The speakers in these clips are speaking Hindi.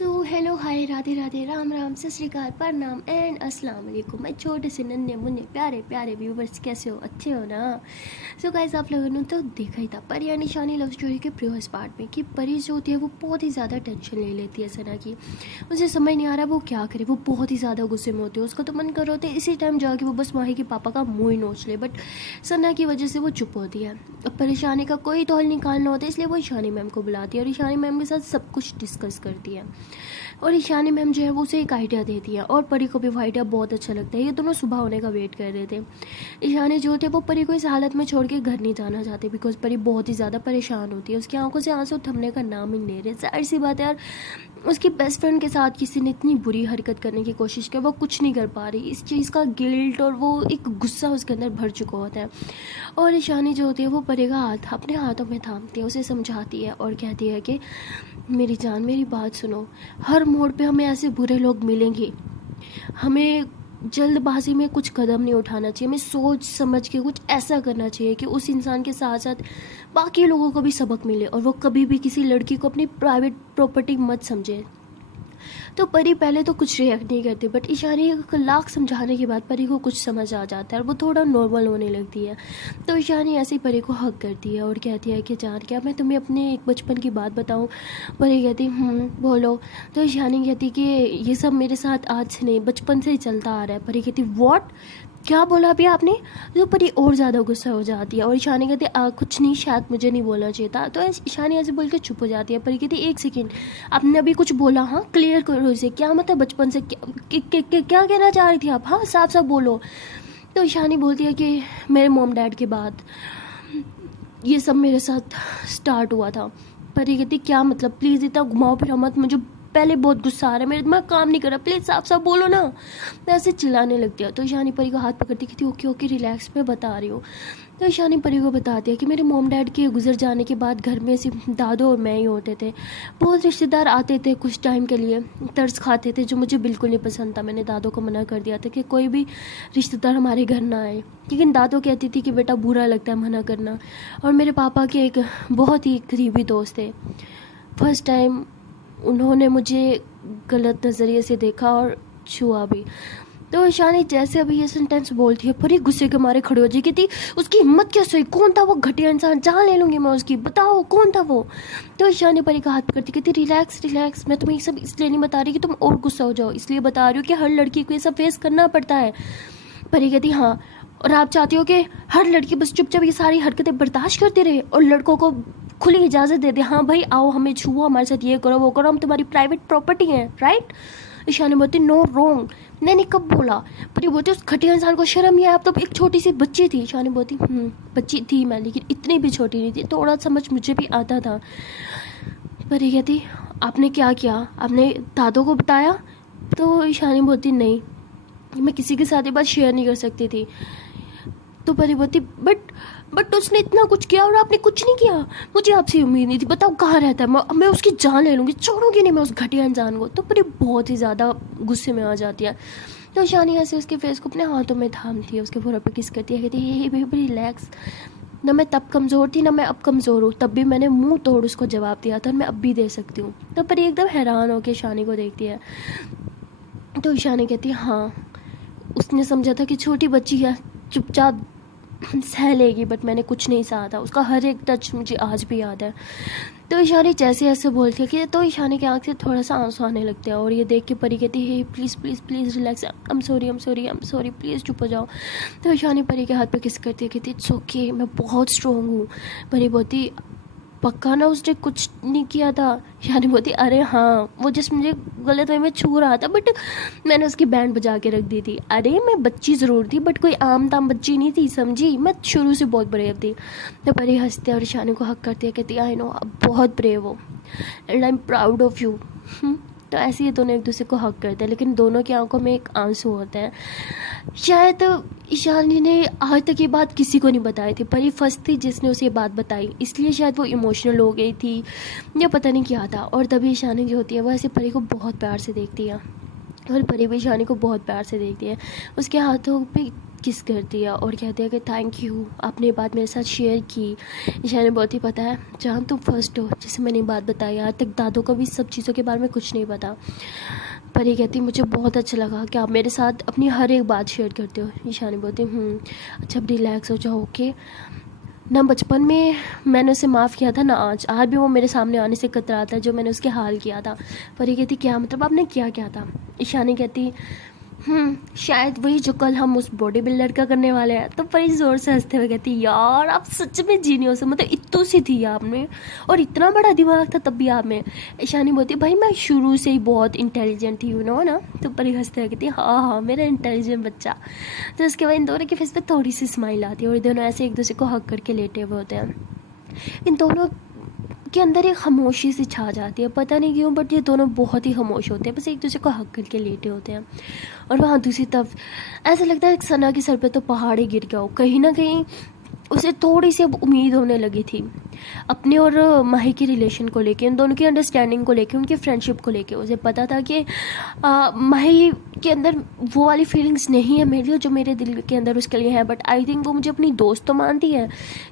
So hello hi Radhe Radhe Ram Ram सत श्रीकाल प्रणाम एंड अस्सलाम वालेकुम। मैं छोटे से नन्हे मुन्ने प्यारे प्यारे व्यूवर्स, कैसे हो? अच्छे हो ना? सो गाइस, आप लोगों ने तो देखा ही था परी और निशानी लव स्टोरी के प्रीवियस पार्ट में कि परी जो होती है वो बहुत ही ज़्यादा टेंशन ले लेती है सना की। उसे समझ नहीं आ रहा वो क्या करे। वो बहुत ही ज़्यादा गुस्से में होती है। उसका तो मन कर रहा होता है इसी टाइम जाके वो बस माही के पापा का मुँह ही नोच ले, बट सना की वजह से वो चुप होती है। अब परेशानी का कोई तो हल निकालना होता है, इसलिए वो ईशानी मैम को बुलाती है और ईशानी मैम के साथ सब कुछ डिस्कस करती है। और ईशानी मैम जो है वो उसे एक आइडिया देती है और परी को भी वो आइडिया बहुत अच्छा लगता है। ये दोनों सुबह होने का वेट कर रहे थे। ईशानी जो थे वो परी को इस हालत में छोड़ के घर नहीं जाना चाहते, बिकॉज परी बहुत ही ज़्यादा परेशान होती है। उसकी आंखों से आंसू थमने का नाम ही नहीं ले रहे। जाहिर सी बात है यार, उसकी बेस्ट फ्रेंड के साथ किसी ने इतनी बुरी हरकत करने की कोशिश की, वो कुछ नहीं कर पा रही। इस चीज़ का गिल्ट और वो एक गुस्सा उसके अंदर भर चुका होता है। और ईशानी जो होती है वो परी का हाथ अपने हाथों में थामती है, उसे समझाती है और कहती है कि मेरी जान, मेरी बात सुनो। हर मोड़ पे हमें ऐसे बुरे लोग मिलेंगे। हमें जल्दबाजी में कुछ कदम नहीं उठाना चाहिए। हमें सोच समझ के कुछ ऐसा करना चाहिए कि उस इंसान के साथ साथ बाकी लोगों को भी सबक मिले और वो कभी भी किसी लड़की को अपनी प्राइवेट प्रॉपर्टी मत समझे। तो परी पहले तो कुछ रिएक्ट नहीं करती, बट ईशानी को लाख समझाने के बाद परी को कुछ समझ आ जाता है और वो थोड़ा नॉर्मल होने लगती है। तो ईशानी ऐसे ही परी को हक करती है और कहती है कि जान, क्या मैं तुम्हें अपने एक बचपन की बात बताऊं? परी कहती बोलो। तो ईशानी कहती कि ये सब मेरे साथ आज से नहीं, बचपन से ही चलता आ रहा है। परी कहती व्हाट, क्या बोला अभी आपने? तो परी और ज़्यादा गुस्सा हो जाती है और ईशानी कहती है कुछ नहीं, शायद मुझे नहीं बोलना चाहिए था। तो ईशानी ऐसे बोल के चुप हो जाती है। परी कहती एक सेकेंड, आपने अभी कुछ बोला? हाँ, क्लियर करो इसे। क्या मतलब बचपन से क्या कहना चाह रही थी आप? हाँ, साफ साफ बोलो। तो ईशानी बोलती है कि मेरे मॉम डैड के बाद ये सब मेरे साथ स्टार्ट हुआ था। परी कहती क्या मतलब? प्लीज़ इतना घुमाओ फिर मत, मुझे पहले बहुत गुस्सा आ रहा है, मेरे दिमाग काम नहीं कर रहा, प्लीज़ साफ साफ बोलो ना। मैं ऐसे चिल्लाने लगती है। तो ईशानी परी का हाथ पकड़ती कहती ओके ओके रिलैक्स, मैं बता रही हूँ। तो ईशानी परी को बताती है कि मेरे मॉम डैड के गुजर जाने के बाद घर में सिर्फ दादू और मैं ही होते थे। बहुत रिश्तेदार आते थे कुछ टाइम के लिए, तरस खाते थे, जो मुझे बिल्कुल नहीं पसंद था। मैंने दादू को मना कर दिया था कि कोई भी रिश्तेदार हमारे घर ना आए, लेकिन दादू कहती थी कि बेटा बुरा लगता है मना करना। और मेरे पापा के एक बहुत ही करीबी दोस्त थे। फर्स्ट टाइम उन्होंने मुझे गलत नज़रिए से देखा और छुआ भी। तो ईशानी जैसे अभी ये सेंटेंस बोलती है, परी गुस्से के मारे खड़ी हो जाएगी थी। उसकी हिम्मत कैसे हुई? कौन था वो घटिया इंसान? जान ले लूँगी मैं उसकी, बताओ कौन था वो? तो ईशानी परी का हाथ पकड़ती कहती रिलैक्स रिलैक्स, मैं तुम्हें ये सब इसलिए नहीं बता रही कि तुम और गुस्सा हो जाओ, इसलिए बता रही हूँ कि हर लड़की को ये सब फेस करना पड़ता है। परी कहती हाँ, और आप चाहती हो कि हर लड़की बस चुपचाप ये सारी हरकतें बर्दाश्त करती रहे और लड़कों को खुली इजाज़त दे दे? हाँ भाई आओ, हमें छुओ, हमारे साथ ये करो वो करो, हम तुम्हारी प्राइवेट प्रॉपर्टी हैं, राइट? ईशानी बोलती नो रॉन्ग। मैंने कब बोला? पर ये बोलती उस घटिया इंसान को शर्म नहीं आया? अब तो एक छोटी सी बच्ची थी। ईशानी बोलती बच्ची थी मैं, लेकिन इतनी भी छोटी नहीं थी, थोड़ा समझ मुझे भी आता था। पर ये कहती आपने क्या किया? आपने दादू को बताया? तो ईशानी बोलती नहीं, मैं किसी के साथ ये बात शेयर नहीं कर सकती थी। तो परी बोलती बट उसने इतना कुछ किया और आपने कुछ नहीं किया। मुझे आपसे उम्मीद नहीं थी, बताओ कहाँ रहता है? मैं उसकी जान ले लूँगी, छोड़ूंगी नहीं मैं उस घटिया इंसान को। तो परी बहुत ही ज़्यादा गुस्से में आ जाती है। तो ईशानी ऐसे उसके फेस को अपने हाथों में थामती है, उसके फोर पे किस करती है, कहती है बेबी रिलैक्स। ना मैं तब कमज़ोर थी ना मैं अब कमज़ोर हूँ, तब भी मैंने मुंह तोड़ उसको जवाब दिया था और मैं अब भी दे सकती हूँ। तो परी एकदम हैरान होकर ईशानी को देखती है। तो ईशानी कहती है हाँ, उसने समझा था कि छोटी बच्ची है, चुपचाप सह लेगी, बट मैंने कुछ नहीं सहा था। उसका हर एक टच मुझे आज भी याद है। तो ईशानी जैसे ऐसे बोलती है कि तो ईशानी के आँख से थोड़ा सा आंसू आने लगते हैं और ये देख के परी कहती है please please please relax, I am sorry please चुप हो जाओ। तो ईशानी परी के हाथ पे किस करती है, कहती इट्स ओके, मैं बहुत स्ट्रॉन्ग हूँ। परी बोलती पक्का ना उसने कुछ नहीं किया था? ईशानी बोलती अरे हाँ, वो जिस मुझे गलत वे में छू रहा था, बट मैंने उसकी बैंड बजा के रख दी थी। अरे मैं बच्ची ज़रूर थी, बट कोई आम ताम बच्ची नहीं थी, समझी? मैं शुरू से बहुत ब्रेव थी। तो परी हंसते और ईशानी को हक करती है, कहती आई नो आप बहुत ब्रेव हो and I am proud of you. तो ऐसे ही दोनों एक दूसरे को हक करते हैं, लेकिन दोनों की आंखों में एक आंसू होता है। शायद ईशानी ने आज तक ये बात किसी को नहीं बताई थी। परी फर्स्ट थी जिसने उसे ये बात बताई, इसलिए शायद वो इमोशनल हो गई थी या पता नहीं क्या था। और तभी ईशानी जो होती है वो ऐसे परी को बहुत प्यार से देखती है और परी भी ईशानी को बहुत प्यार से देखती है। उसके हाथों पे किस करती है और कहती है कि थैंक यू, आपने ये बात मेरे साथ शेयर की। ईशानी बहुत ही पता है जहाँ तुम फर्स्ट हो, जैसे मैंने बात बताई, आज तक दादों को भी सब चीज़ों के बारे में कुछ नहीं पता। पर ये कहती मुझे बहुत अच्छा लगा कि आप मेरे साथ अपनी हर एक बात शेयर करते हो। ईशानी बोलती अच्छा अब रिलैक्स हो जाओ, ओके ना। बचपन में मैंने उसे माफ़ किया था ना, आज भी वो मेरे सामने आने से कतराता है जो मैंने उसके हाल किया था। पर ये कहती क्या मतलब आपने क्या था। ईशानी कहती शायद वही जो कल हम उस बॉडी बिल्डर का करने वाले हैं। तो बड़ी ज़ोर से हंसते हुए कहती यार आप सच में जीनियस हो, मतलब इतनी सी थी आप में और इतना बड़ा दिमाग था तब भी आप में। ईशानी बोलती भाई मैं शुरू से ही बहुत इंटेलिजेंट थी, ना। तो बड़ी हंसते हुए कहती हाँ मेरा इंटेलिजेंट बच्चा। तो उसके बाद इन दोनों के फेस पे थोड़ी सी स्माइल आती है और दोनों ऐसे एक दूसरे को हक करके लेटे हुए होते हैं। इन दोनों के अंदर एक खामोशी सी छा जाती है, पता नहीं क्यों, बट ये दोनों बहुत ही खामोश होते हैं, बस एक दूसरे को हक करके लेटे होते हैं। और वहाँ दूसरी तरफ ऐसा लगता है सना के सर पे तो पहाड़ ही गिर गया हो। कहीं ना कहीं उसे थोड़ी सी अब उम्मीद होने लगी थी अपने और माही के रिलेशन को लेके, उन दोनों की अंडरस्टैंडिंग को लेके, उनकी फ्रेंडशिप को लेके। उसे पता था कि माही के अंदर वो वाली फीलिंग्स नहीं है मेरी जो मेरे दिल के अंदर उसके लिए है, बट आई थिंक वो मुझे अपनी दोस्त तो मानती है,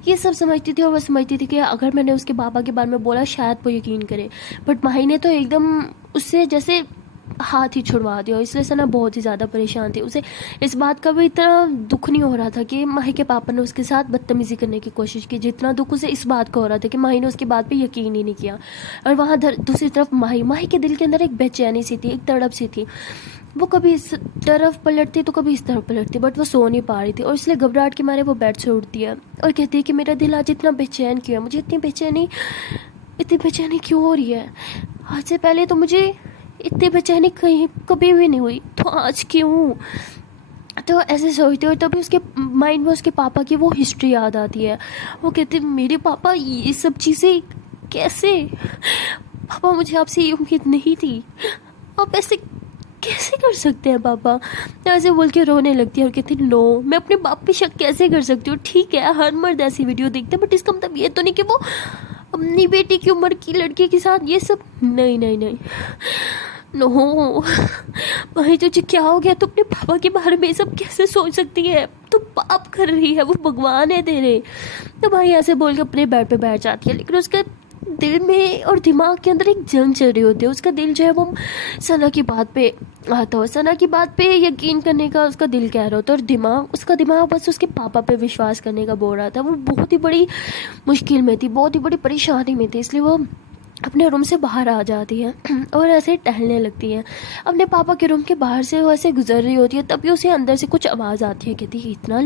ये सब समझती थी। और वो समझती थी कि अगर मैंने उसके पापा के बारे में बोला शायद वो यकीन करे, बट माही ने तो एकदम उससे जैसे हाथ ही छुड़वा दिया। इसलिए सना बहुत ही ज़्यादा परेशान थी। उसे इस बात का भी इतना दुख नहीं हो रहा था कि माही के पापा ने उसके साथ बदतमीज़ी करने की कोशिश की, जितना दुख उसे इस बात का हो रहा था कि माही ने उसकी बात पे यकीन ही नहीं किया। और वहाँ दूसरी तरफ माही के दिल के अंदर एक बेचैनी सी थी, एक तड़प सी थी। वो कभी इस तरफ पलटती तो कभी इस तरफ पलटती, बट वो सो नहीं पा रही थी और इसलिए घबराहट के मारे वो बेड से उठती है और कहती है कि मेरा दिल आज इतना बेचैन क्यों है, मुझे इतनी बेचैनी क्यों हो रही है। आज से पहले तो मुझे इतनी बेचैनी कहीं कभी भी नहीं हुई, तो आज क्यों। तो ऐसे सोचते हुए तभी उसके माइंड में उसके पापा की वो हिस्ट्री याद आती है। वो कहते मेरे पापा ये सब चीज़ें कैसे, पापा मुझे आपसे ये उम्मीद नहीं थी, आप ऐसे कैसे कर सकते हैं पापा। ऐसे बोल के रोने लगती है और कहती नो मैं अपने बाप पे शक कैसे कर सकती हूँ। ठीक है हर मर्द ऐसी वीडियो देखते हैं, बट इसका मतलब ये तो नहीं कि वो अपनी बेटी की उम्र की लड़की के साथ ये सब, नहीं नो। भाई तुझे क्या हो गया, तू अपने पापा के बारे में सब कैसे सोच सकती है, तू पाप कर रही है, वो भगवान है तेरे। तो भाई ऐसे बोल के अपने बेड पे बैठ जाती है, लेकिन उसके दिल में और दिमाग के अंदर एक जंग चल रही होती है। उसका दिल जो है वो सना की बात पे आता है, सना की बात पे यकीन करने का उसका दिल कह रहा होता है और उसका दिमाग बस उसके पापा पे विश्वास करने का बोल रहा था। वो बहुत ही बड़ी मुश्किल में थी, बहुत ही बड़ी परेशानी में थी, इसलिए वो अपने रूम से बाहर आ जाती है और ऐसे टहलने लगती है। अपने पापा के रूम के बाहर से वो ऐसे गुजर रही होती है, तभी उसे अंदर से कुछ आवाज़ आती है। कहती है इतना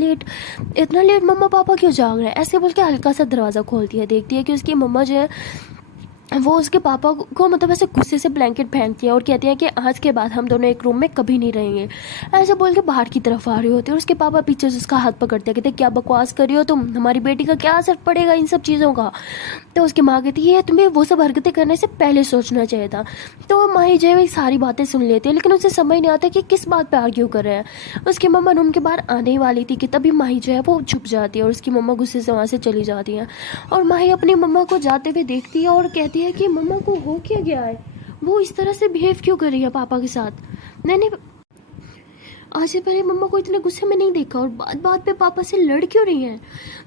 लेट मम्मा पापा क्यों जाग रहे हैं। ऐसे बोल के हल्का सा दरवाज़ा खोलती है, देखती है कि उसकी मम्मा जो है वो उसके पापा को मतलब ऐसे गुस्से से ब्लैंकेट फेंकती है और कहती है कि आज के बाद हम दोनों एक रूम में कभी नहीं रहेंगे। ऐसे बोल के बाहर की तरफ आ रही होती है और उसके पापा पीछे से उसका हाथ पकड़ते हैं, कहते क्या बकवास कर रही हो तुम, हमारी बेटी का क्या असर पड़ेगा इन सब चीज़ों का। तो उसकी माँ कहती है तुम्हें वो सब हरकतें करने से पहले सोचना चाहिए था। तो माही जो है सारी बातें सुन लेती है, लेकिन उसे समझ नहीं आता कि किस बात पर आर्ग्यू कर रहे हैं। उसकी मम्मा रूम के बाहर आने वाली थी कि तभी माही जो है वो छुप जाती है और उसकी मम्मा गुस्से से वहाँ से चली जाती है। और माही अपनी मम्मा को जाते हुए देखती है और कहती है कि मम्मा को हो क्या गया है, वो इस तरह से बिहेव क्यों कर रही है पापा के साथ। मैंने आज से पहले मम्मा को इतने गुस्से में नहीं देखा और बात बात पे पापा से लड़ क्यों रही हैं।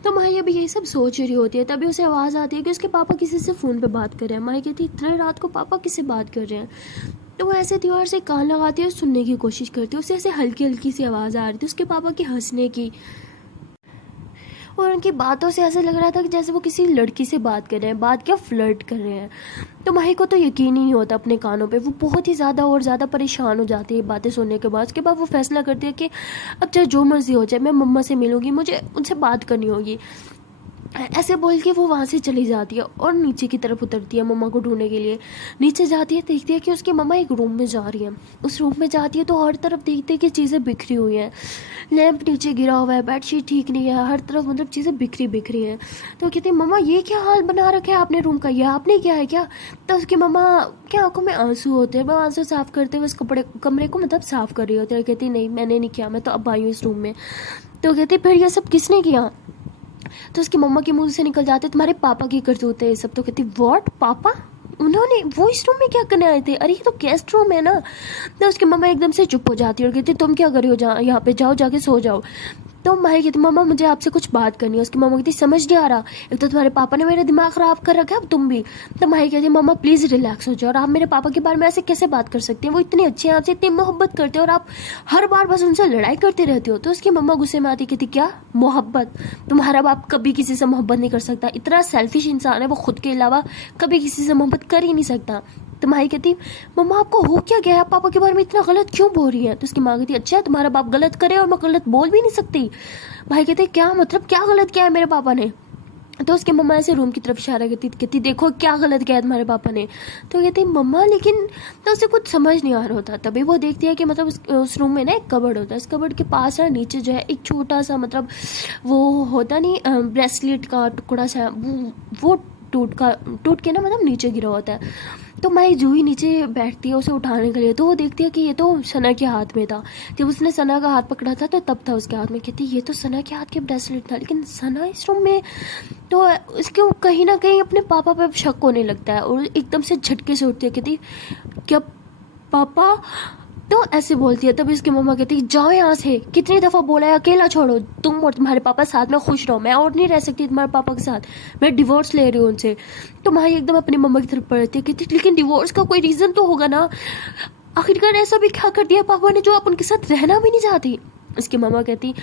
तो माही अभी यही सब सोच रही होती है, तभी उसे आवाज़ आती है कि उसके पापा किसी से फ़ोन पे बात कर रहे हैं। माही कहती है इतने रात को पापा किससे बात कर रहे हैं। तो वो ऐसे दीवार से कान लगाती है और सुनने की कोशिश करती है। उसे ऐसे हल्की हल्की सी आवाज़ आ रही थी उसके पापा के हंसने की, और उनकी बातों से ऐसा लग रहा था कि जैसे वो किसी लड़की से बात कर रहे हैं, बात क्या फ्लर्ट कर रहे हैं। तो माही को तो यकीन ही नहीं होता अपने कानों पे, वो बहुत ही ज़्यादा और ज़्यादा परेशान हो जाती है बातें सुनने के बाद। उसके बाद वो फैसला करती है कि अब चाहे जो मर्जी हो जाए मैं मम्मा से मिलूंगी, मुझे उनसे बात करनी होगी। ऐसे बोल के वो वहाँ से चली जाती है और नीचे की तरफ उतरती है मम्मा को ढूंढने के लिए। नीचे जाती है, देखती है कि उसकी मम्मा एक रूम में जा रही है। उस रूम में जाती है तो हर तरफ देखती है कि चीज़ें बिखरी हुई हैं, लैंप नीचे गिरा हुआ है, बेडशीट ठीक नहीं है, हर तरफ मतलब चीज़ें बिखरी हैं। तो कहती है मम्मा ये क्या हाल बना रखा है आपने रूम का, ये आपने किया है क्या। तो उसकी मम्मा क्या आंखों में आंसू होते हैं, वो आंसू साफ़ करते हुए उस कमरे को मतलब साफ़ कर रही होती है। कहती नहीं मैंने नहीं किया, मैं तो अब आई हूँ इस रूम में। तो कहती फिर ये सब किसने किया। तो उसकी मम्मा के मुंह से निकल जाते तुम्हारे पापा की करतूत है ये सब। तो कहती व्हाट पापा, उन्होंने वो इस रूम में क्या करने आए थे? अरे ये तो गेस्ट रूम है ना। तो उसकी मम्मा एकदम से चुप हो जाती है और कहती तुम क्या कर रही हो, यहाँ पे जाओ, जाके सो जाओ। तो माही कहती मम्मा मुझे आपसे कुछ बात करनी है। उसकी मम्मा कहती समझ नहीं आ रहा, एक तो तुम्हारे पापा ने मेरा दिमाग ख़राब कर रखा है, अब तुम भी। तो माही कहती मम्मा प्लीज़ रिलैक्स हो जाओ, और आप मेरे पापा के बारे में ऐसे कैसे बात कर सकती हैं? वो इतने अच्छे हैं, आपसे इतनी मोहब्बत करते हो और आप हर बार बस उनसे लड़ाई करते रहते हो। तो उसकी मम्मा गुस्से में आती कहती क्या मोहब्बत? तुम्हारा बाप कभी किसी से मोहब्बत नहीं कर सकता, इतना सेल्फिश इंसान है वो, खुद के अलावा कभी किसी से मोहब्बत कर ही नहीं सकता। तो माही कहती मम्मा आपको हो क्या गया, आप पापा के बारे में इतना गलत क्यों बोल रही है? तो उसकी माँ कहती अच्छा तुम्हारा बाप गलत करे और मैं गलत बोल भी नहीं सकती। भाई कहते क्या मतलब, क्या गलत किया है मेरे पापा ने? तो उसके मम्मा ऐसे रूम की तरफ इशारा कहती देखो क्या गलत किया है तुम्हारे पापा ने। तो कहती मम्मा लेकिन, तो उसे कुछ समझ नहीं आ रहा होता। तभी वो देखती है कि मतलब उस रूम में ना एक कबर्ड होता है, इस कबर्ड के पास ना नीचे जो है एक छोटा सा मतलब वो होता नहीं ब्रेसलेट का टुकड़ा सा, वो टूट के ना मतलब नीचे गिरा होता है। तो माई जूही नीचे बैठती है उसे उठाने के लिए, तो वो देखती है कि ये तो सना के हाथ में था। जब उसने सना का हाथ पकड़ा था तो तब था उसके हाथ में। कहती ये तो सना के हाथ के ब्रेसलेट था, लेकिन सना इस रूम में। तो उसके कहीं ना कहीं अपने पापा पे शक होने लगता है और एकदम से झटके से उठती है। कहती क्या पापा? तो ऐसे बोलती है। तभी उसकी मम्मा कहती जाओ यहाँ से, कितनी दफ़ा बोला है अकेला छोड़ो, तुम और तुम्हारे पापा साथ में खुश रहो, मैं और नहीं रह सकती तुम्हारे पापा के साथ, मैं डिवोर्स ले रही हूँ उनसे। तो माँ एकदम अपनी मम्मा की तरफ पढ़ती है, कहती लेकिन डिवोर्स का कोई रीज़न तो होगा ना, आखिरकार ऐसा भी क्या कर दिया पापा ने जो आप उनके साथ रहना भी नहीं चाहती? उसकी मम्मा कहती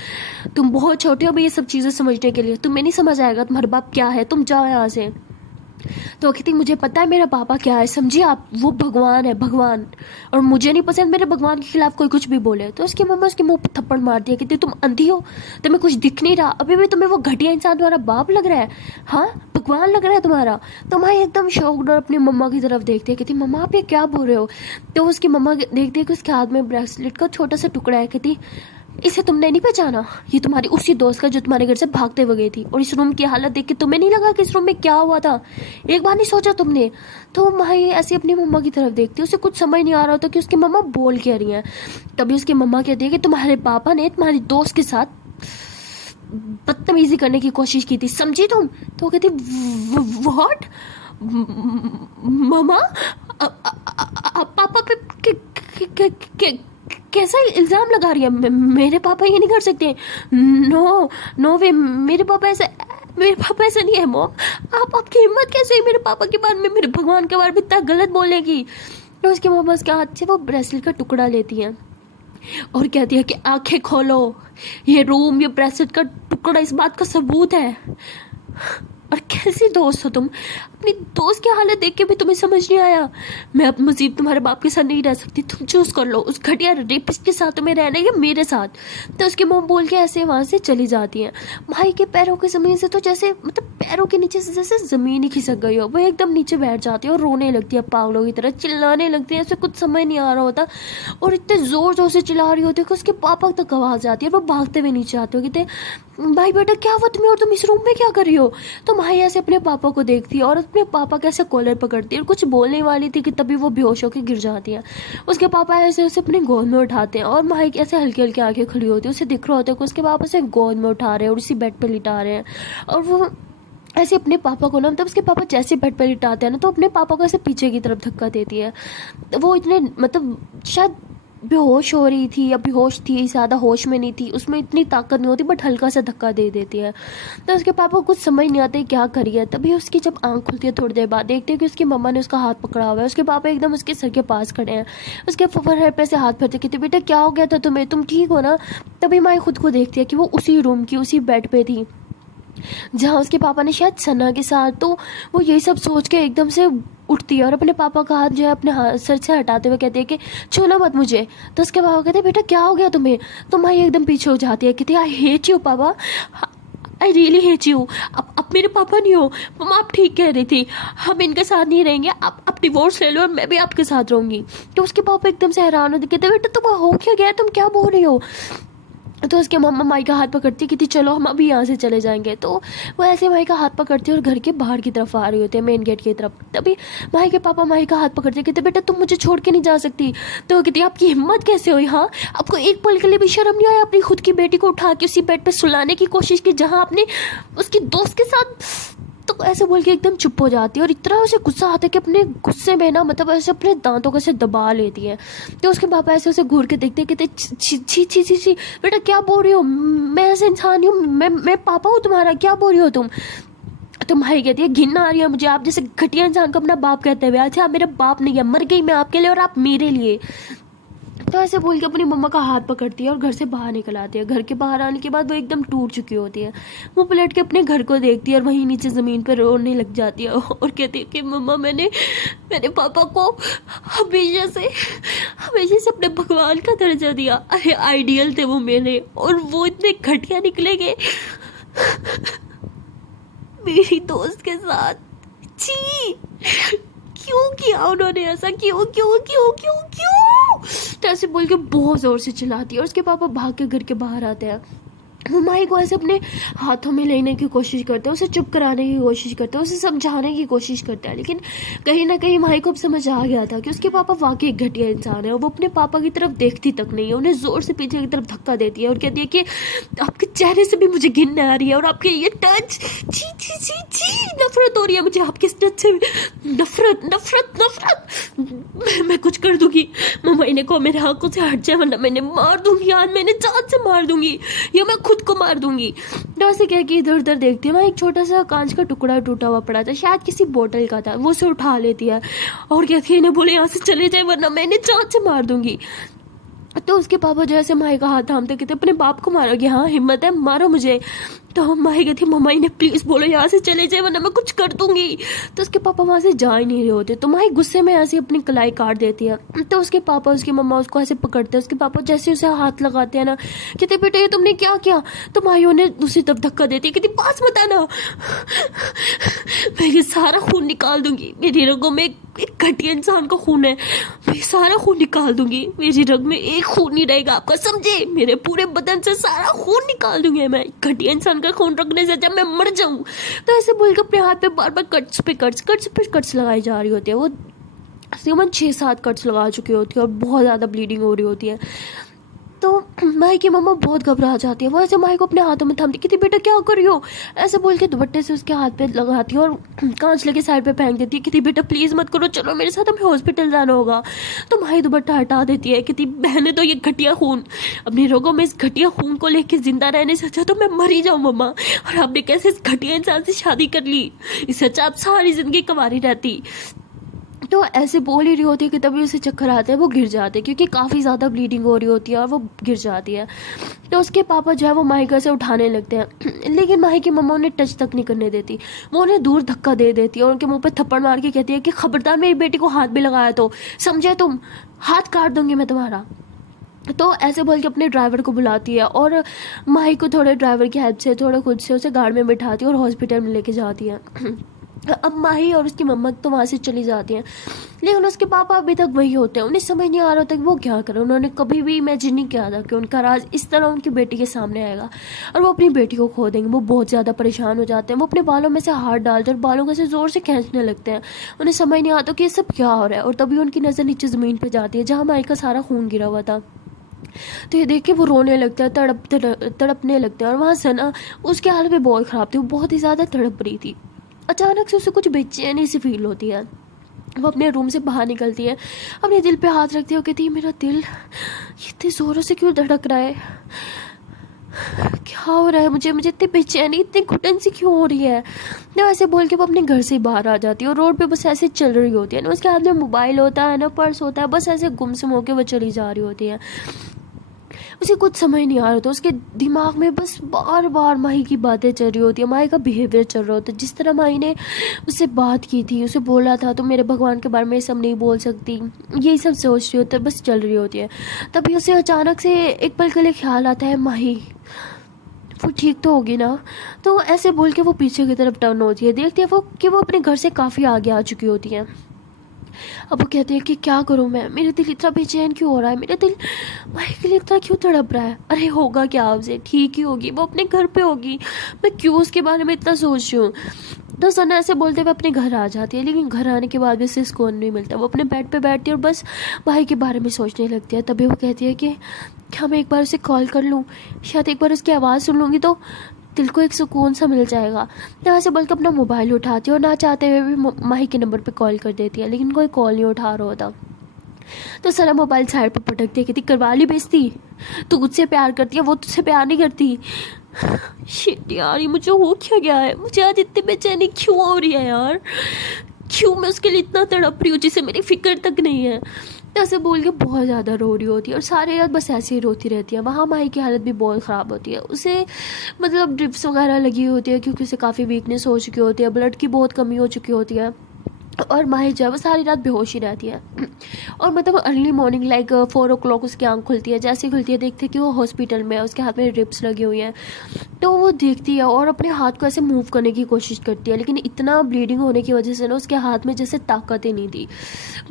तुम बहुत छोटे हो भाई ये सब चीज़ें समझने के लिए, तुम्हें नहीं समझ आएगा तुम्हारा बाप क्या है, तुम जाओ यहाँ से। तो कहती मुझे पता है मेरा पापा क्या है, समझिए आप, वो भगवान है, भगवान, और मुझे नहीं पसंद मेरे भगवान के खिलाफ कोई कुछ भी बोले। तो उसकी मम्मा उसके मुंह पर थप्पड़ मार दिया। कहती तुम अंधी हो, तुम्हें कुछ दिख नहीं रहा, अभी भी तुम्हें वो घटिया इंसान तुम्हारा बाप लग रहा है, हाँ भगवान लग रहा है तुम्हारा? तो माँ एकदम शॉक्ड और अपनी मम्मा की तरफ देखती है। कहती मम्मा आप ये क्या बोल रहे हो? तो उसकी मम्मा देखती है कि उसके हाथ में ब्रेसलेट का छोटा सा टुकड़ा है। कहती इसे तुमने नहीं पहचाना, ये तुम्हारी उसी दोस्त का जो तुम्हारे घर से भागते हुए गई थी, और इस रूम की हालत देख के तुम्हें नहीं लगा कि इस रूम में क्या हुआ था? एक बार नहीं सोचा तुमने? तो माही ऐसे अपनी मम्मा की तरफ देखती है, उसे कुछ समझ नहीं आ रहा होता कि उसकी मम्मा बोल क्या रही हैं। तभी उसकी मम्मा कहती है कि तुम्हारे पापा ने तुम्हारी दोस्त के साथ बदतमीजी करने की कोशिश की थी, समझी तुम? तो कहती व्हाट मम्मा, पापा पे कैसा इल्ज़ाम लगा रही है? मेरे पापा ये नहीं कर सकते, नो नो वे, मेरे पापा ऐसा नहीं है मॉम, आपकी हिम्मत कैसे है मेरे पापा के बारे में, मेरे भगवान के बारे में इतना गलत बोलने की? तो उसकी मम्मा उसके हाथ से वो ब्रेसलेट का टुकड़ा लेती है और कहती है कि आंखें खोलो, ये रूम, ये ब्रेसलेट का टुकड़ा इस बात का सबूत है। और कैसी दोस्त हो तुम, अपनी दोस्त की हालत देख के भी तुम्हें समझ नहीं आया? मैं अब मजीद तुम्हारे बाप के साथ नहीं रह सकती, तुम चूज कर लो, उस घटिया रेपिस्ट के साथ तुम्हें रहना है या मेरे साथ? तो उसकी मम्मी बोल के ऐसे वहाँ से चली जाती है। भाई के पैरों की ज़मीन से तो जैसे मतलब पैरों के नीचे से जैसे ज़मीन ही खिसक गई हो, वो एकदम नीचे बैठ जाती है और रोने लगती है पागलों की तरह, चिल्लाने लगती है, ऐसे कुछ समझ नहीं आ रहा होता और इतने ज़ोर ज़ोर से चिल्ला रही होती है कि उसके पापा तक आवाज़ आती है और वो भागते हुए नीचे आते हो। कहते भाई बेटा क्या हुआ तुम्हें, और तुम इस रूम में क्या कर रही हो? तो माही ऐसे अपने पापा को देखती है और अपने पापा के ऐसे कॉलर पकड़ती है और कुछ बोलने वाली थी कि तभी वो बेहोश होकर गिर जाती है। उसके पापा ऐसे उसे अपनी गोद में उठाते हैं और माही ऐसे हल्की हल्की आंखें खड़ी होती है, उसे दिख रहा होता है कि उसके पापा उसे गोद में उठा रहे हैं और उसी बेड पर लिटा रहे हैं। और वो ऐसे अपने पापा को ना, मतलब उसके पापा जैसे बेड पर लिटाते हैं ना, तो अपने पापा को ऐसे पीछे की तरफ धक्का देती है। वो इतने मतलब शायद बेहोश हो रही थी या बेहोश थी, ज़्यादा होश में नहीं थी, उसमें इतनी ताकत नहीं होती, बट हल्का सा धक्का दे देती है। तो उसके पापा को कुछ समझ नहीं आते क्या करिए। तभी उसकी जब आंख खुलती है थोड़ी देर बाद, देखते हैं कि उसकी मम्मा ने उसका हाथ पकड़ा हुआ है। उसके पापा एकदम उसके सर के पास खड़े हैं, उसके फुफर पे से हाथ फेरते, कहते बेटा क्या हो गया था तुम्हें, तुम ठीक हो ना? तभी माँ खुद को देखती है कि वो उसी रूम की उसी बेड पे थी जहाँ उसके पापा ने शायद सना के साथ। तो वो यही सब सोच के एकदम से उठती है और अपने पापा का हाथ जो है अपने हाथ सर से हटाते हुए कहती है कि छूना मत मुझे। तो उसके पापा कहते हैं बेटा क्या हो गया तुम्हें? तो माँ एकदम पीछे हो जाती है, कहती है आई हेट यू पापा, आई रियली हेट यू। अब मेरे पापा नहीं हो मम्मा, आप ठीक कह रही थी, हम इनके साथ नहीं रहेंगे, आप डिवोर्स ले लो और मैं भी आपके साथ रहूँगी। तो उसके पापा एकदम से हैरान होते, कहते बेटा तुम हो क्या गया, तुम क्या बोल रही हो? तो उसके मम्मा माई का हाथ पकड़ती कि चलो हम अभी यहाँ से चले जाएंगे। तो वो ऐसे माई का हाथ पकड़ती और घर के बाहर की तरफ आ रही होती है, मेन गेट की तरफ। तभी माई के पापा माई का हाथ पकड़ते, कहते बेटा तुम मुझे छोड़ के नहीं जा सकती। तो वो कहती आपकी हिम्मत कैसे हुई, हाँ आपको एक पल के लिए भी शर्म नहीं आया अपनी खुद की बेटी को उठा के उसी बेड पर सुलाने की कोशिश की जहाँ आपने उसकी दोस्त के साथ तो ऐसे बोल के एकदम चुप हो जाती है और इतना उसे गुस्सा आता है कि अपने गुस्से में ना मतलब ऐसे अपने दांतों को ऐसे दबा लेती है। तो उसके पापा ऐसे उसे घूर के देखते कहते छी छी छी छी छी, बेटा क्या बोल रही हो, मैं ऐसे इंसान हूँ, मैं पापा हूँ तुम्हारा, क्या बोल रही हो तुम। तो भाई कहती है घिन आ रही है मुझे, आप जैसे घटिया इंसान को अपना बाप कहते हुए, अच्छा आप मेरा बाप नहीं है, मर गई मैं आपके लिए और आप मेरे लिए। तो ऐसे बोल के अपनी मम्मा का हाथ पकड़ती है और घर से बाहर निकल आती है। घर के बाहर आने के बाद वो एकदम टूट चुकी होती है। वो पलट के अपने घर को देखती है और वहीं नीचे ज़मीन पर रोने लग जाती है और कहती है कि मम्मा मैंने मेरे पापा को हमेशा से अपने भगवान का दर्जा दिया। अरे आइडियल थे वो मेरे, और वो इतने घटिया निकलेंगे मेरी दोस्त के साथ। छी, क्यों किया उन्होंने ऐसा, क्यों क्यों क्यों क्यों क्यों। तो ऐसे बोल के बहुत जोर से चिल्लाती है और उसके पापा भाग के घर के बाहर आते हैं। वो माही को ऐसे अपने हाथों में लेने की कोशिश करते हैं, उसे चुप कराने की कोशिश करते हैं, उसे समझाने की कोशिश करते हैं, लेकिन कहीं ना कहीं माही को अब समझ आ गया था कि उसके पापा वाकई एक घटिया इंसान है। और वो अपने पापा की तरफ देखती तक नहीं है, उन्हें जोर से पीछे की तरफ धक्का देती है और कहती है कि आपके चेहरे से भी मुझे घिन आ रही है और आपके ये टच, छी छी छी छी, नफरत हो रही है मुझे आपके इस टच से, नफरत नफरत नफरत। मैं कुछ कर दूंगी, मम्मा इन्हें को मेरे आंखों से हट जाए वरना मैंने मार दूंगी, आज मैंने जान से मार दूंगी या मैं खुद को मार दूंगी। तो ऐसे कह के इधर उधर देखती है, वहाँ एक छोटा सा कांच का टुकड़ा टूटा हुआ पड़ा था, शायद किसी बोतल का था, वो उसे उठा लेती है और कहती है इन्हें बोले यहाँ से चले जाए वरना मैं इन्हें जान से मार दूंगी। तो उसके पापा जैसे माही का हाथ थामते कहते अपने बाप को मारोगे, हाँ हिम्मत है मारो मुझे। तो माही कहती मम्मा इन्हें प्लीज़ बोलो यहाँ से चले जाए वरना मैं कुछ कर दूंगी। तो उसके पापा वहाँ से जा ही नहीं रहे होते, तो माही गुस्से में ऐसे अपनी कलाई काट देती है। तो उसके पापा उसकी मम्मा उसको ऐसे पकड़ते हैं, उसके पापा जैसे उसे हाथ लगाते हैं ना, कहते बेटे ये तुमने क्या किया। तो माही उन्हें दूसरी तरफ धक्का देती है, कहती पास मत आना, मैं ये सारा खून निकाल दूंगी, मेरी रगों में एक घटिया इंसान का खून है, मैं सारा खून निकाल दूंगी, मेरी रग में एक खून नहीं रहेगा आपका, समझे, मेरे पूरे बदन से सारा खून निकाल दूंगी मैं, घटिया इंसान का खून रखने से जब मैं मर जाऊं। तो ऐसे बोल के अपने हाथ पे बार बार कट्स लगाई जा रही होती है। वो तकरीबन 6-7 कट्स लगा चुकी होती है और बहुत ज़्यादा ब्लीडिंग हो रही होती है। तो माही की मम्मा बहुत घबरा जाती है, वो ऐसे माही को अपने हाथों में थामती, कहती बेटा क्या कर रही हो, ऐसे बोल के दुपट्टे से उसके हाथ पे लगाती है और कांच लेके साइड पे फेंक देती है, कहती बेटा प्लीज़ मत करो, चलो मेरे साथ हमें हॉस्पिटल जाना होगा। तो माही दुपट्टा हटा देती है, कहती बहने तो ये घटिया खून, अपनी रोगों में इस घटिया खून को लेके जिंदा रहने से अच्छा तो मैं मर ही जाऊँ मम्मा, और आपने कैसे इस घटिया इंसान से शादी कर ली, इससे अच्छा आप सारी जिंदगी कुंवारी रहती। तो ऐसे बोल ही रही होती है कि तभी उसे चक्कर आते हैं, वो गिर जाते हैं क्योंकि काफ़ी ज़्यादा ब्लीडिंग हो रही होती है और वो गिर जाती है। तो उसके पापा जो है वो माही को ऐसे उठाने लगते हैं, लेकिन माही की मम्मा उन्हें टच तक नहीं करने देती, वो उन्हें दूर धक्का दे देती है और उनके मुंह पे थप्पड़ मार के कहती है कि खबरदार मेरी बेटी को हाथ भी लगाया तो समझे तुम, हाथ काट दूंगी मैं तुम्हारा। तो ऐसे बोल के अपने ड्राइवर को बुलाती है और माही को थोड़े ड्राइवर की हेल्प से थोड़ा खुद से उसे गाड़ी में बिठाती है और हॉस्पिटल में लेके जाती है। अब माही और उसकी मम्मा तो वहाँ से चली जाती हैं, लेकिन उसके पापा अभी तक वही होते हैं, उन्हें समझ नहीं आ रहा था कि वो क्या करें। उन्होंने कभी भी इमेजिन नहीं किया था कि उनका राज इस तरह उनकी बेटी के सामने आएगा और वो अपनी बेटी को खो देंगे। वो बहुत ज़्यादा परेशान हो जाते हैं, वो अपने बालों में से हाथ डालते और बालों को से ज़ोर से खींचने लगते हैं। उन्हें समझ नहीं आता कि ये सब क्या हो रहा है, और तभी उनकी नज़र नीचे ज़मीन पर जाती है जहाँ माही का सारा खून गिरा हुआ था। तो ये देख के वो रोने लगता है, तड़पने लगता है, और वहाँ से ना उसके हाल भी बहुत ख़राब थी, वो बहुत ही ज़्यादा तड़प रही थी। अचानक से उसे कुछ बेचैनी सी फील होती है, वो अपने रूम से बाहर निकलती है, अपने दिल पे हाथ रखती है और कहती है मेरा दिल इतने ज़ोरों से क्यों धड़क रहा है, क्या हो रहा है मुझे इतनी बेचैनी, इतनी घुटन सी क्यों हो रही है। ना ऐसे बोल के वो अपने घर से बाहर आ जाती है और रोड पे बस ऐसे चल रही होती है, ना उसके हाथ में मोबाइल होता है ना पर्स होता है, बस ऐसे गुमसुम होकर वो चली जा रही होती है। उसे कुछ समझ नहीं आ रहा था, उसके दिमाग में बस बार बार माही की बातें चल रही होती है, माही का बिहेवियर चल रहा होता है, जिस तरह माही ने उससे बात की थी, उसे बोला था तो मेरे भगवान के बारे में सब नहीं बोल सकती, यही सब सोच रही होती है, बस चल रही होती है। तभी उसे अचानक से एक पल के लिए ख्याल आता है माही वो ठीक तो होगी ना। तो ऐसे बोल के वो पीछे की तरफ टर्न होती है, देखती है वो कि वो अपने घर से काफ़ी आगे आ चुकी होती है। अब वो कहती है कि क्या करूं मैं, मेरे दिल इतना बेचैन क्यों हो रहा है, मेरा दिल माही के लिए इतना क्यों तड़प रहा है। अरे होगा क्या आपसे, ठीक ही होगी, वो अपने घर पे होगी, मैं क्यों उसके बारे में इतना सोच रही हूँ। तो सना ऐसे बोलते हुए अपने घर आ जाती है, लेकिन घर आने के बाद भी उसे सुकून नहीं मिलता। वो अपने बेड पे बैठती है और बस भाई के बारे में सोचने लगती है। तभी वो कहती है कि क्या मैं एक बार उसे कॉल कर लूँ, शायद एक बार उसकी आवाज़ सुन लूँगी तो दिल को एक सुकून सा मिल जाएगा। तो ऐसे बोल के अपना मोबाइल उठाती है और ना चाहते हुए भी माही के नंबर पे कॉल कर देती है, लेकिन कोई कॉल नहीं उठा रहा होता। तो सना मोबाइल साइड पर पटक दिया, कहती करवा ली बेइज्जती, तू मुझसे प्यार करती है, वो तुझसे प्यार नहीं करती। शिट यार, ये मुझे हो क्या गया है, मुझे आज इतनी बेचैनी क्यों हो रही है यार, क्यों मैं उसके लिए इतना तड़प रही हूँ जिसे मेरी फिक्र तक नहीं है। तो ऐसे बोल के बहुत ज़्यादा रो रही होती है और सारे रात बस ऐसे ही रोती रहती है। वहाँ माही की हालत भी बहुत ख़राब होती है, उसे मतलब ड्रिप्स वगैरह लगी होती है क्योंकि उसे काफ़ी वीकनेस हो चुकी होती है, ब्लड की बहुत कमी हो चुकी होती है। और माही जो है वो सारी रात बेहोश ही रहती है। और मतलब अर्ली मॉर्निंग लाइक 4 o'clock उसकी आँख खुलती है, जैसे ही खुलती है देखती है कि वो हॉस्पिटल में है, उसके हाथ में ड्रिप्स लगी हुई हैं। तो वो देखती है और अपने हाथ को ऐसे मूव करने की कोशिश करती है, लेकिन इतना ब्लीडिंग होने की वजह से ना उसके हाथ में जैसे ताकत ही नहीं थी।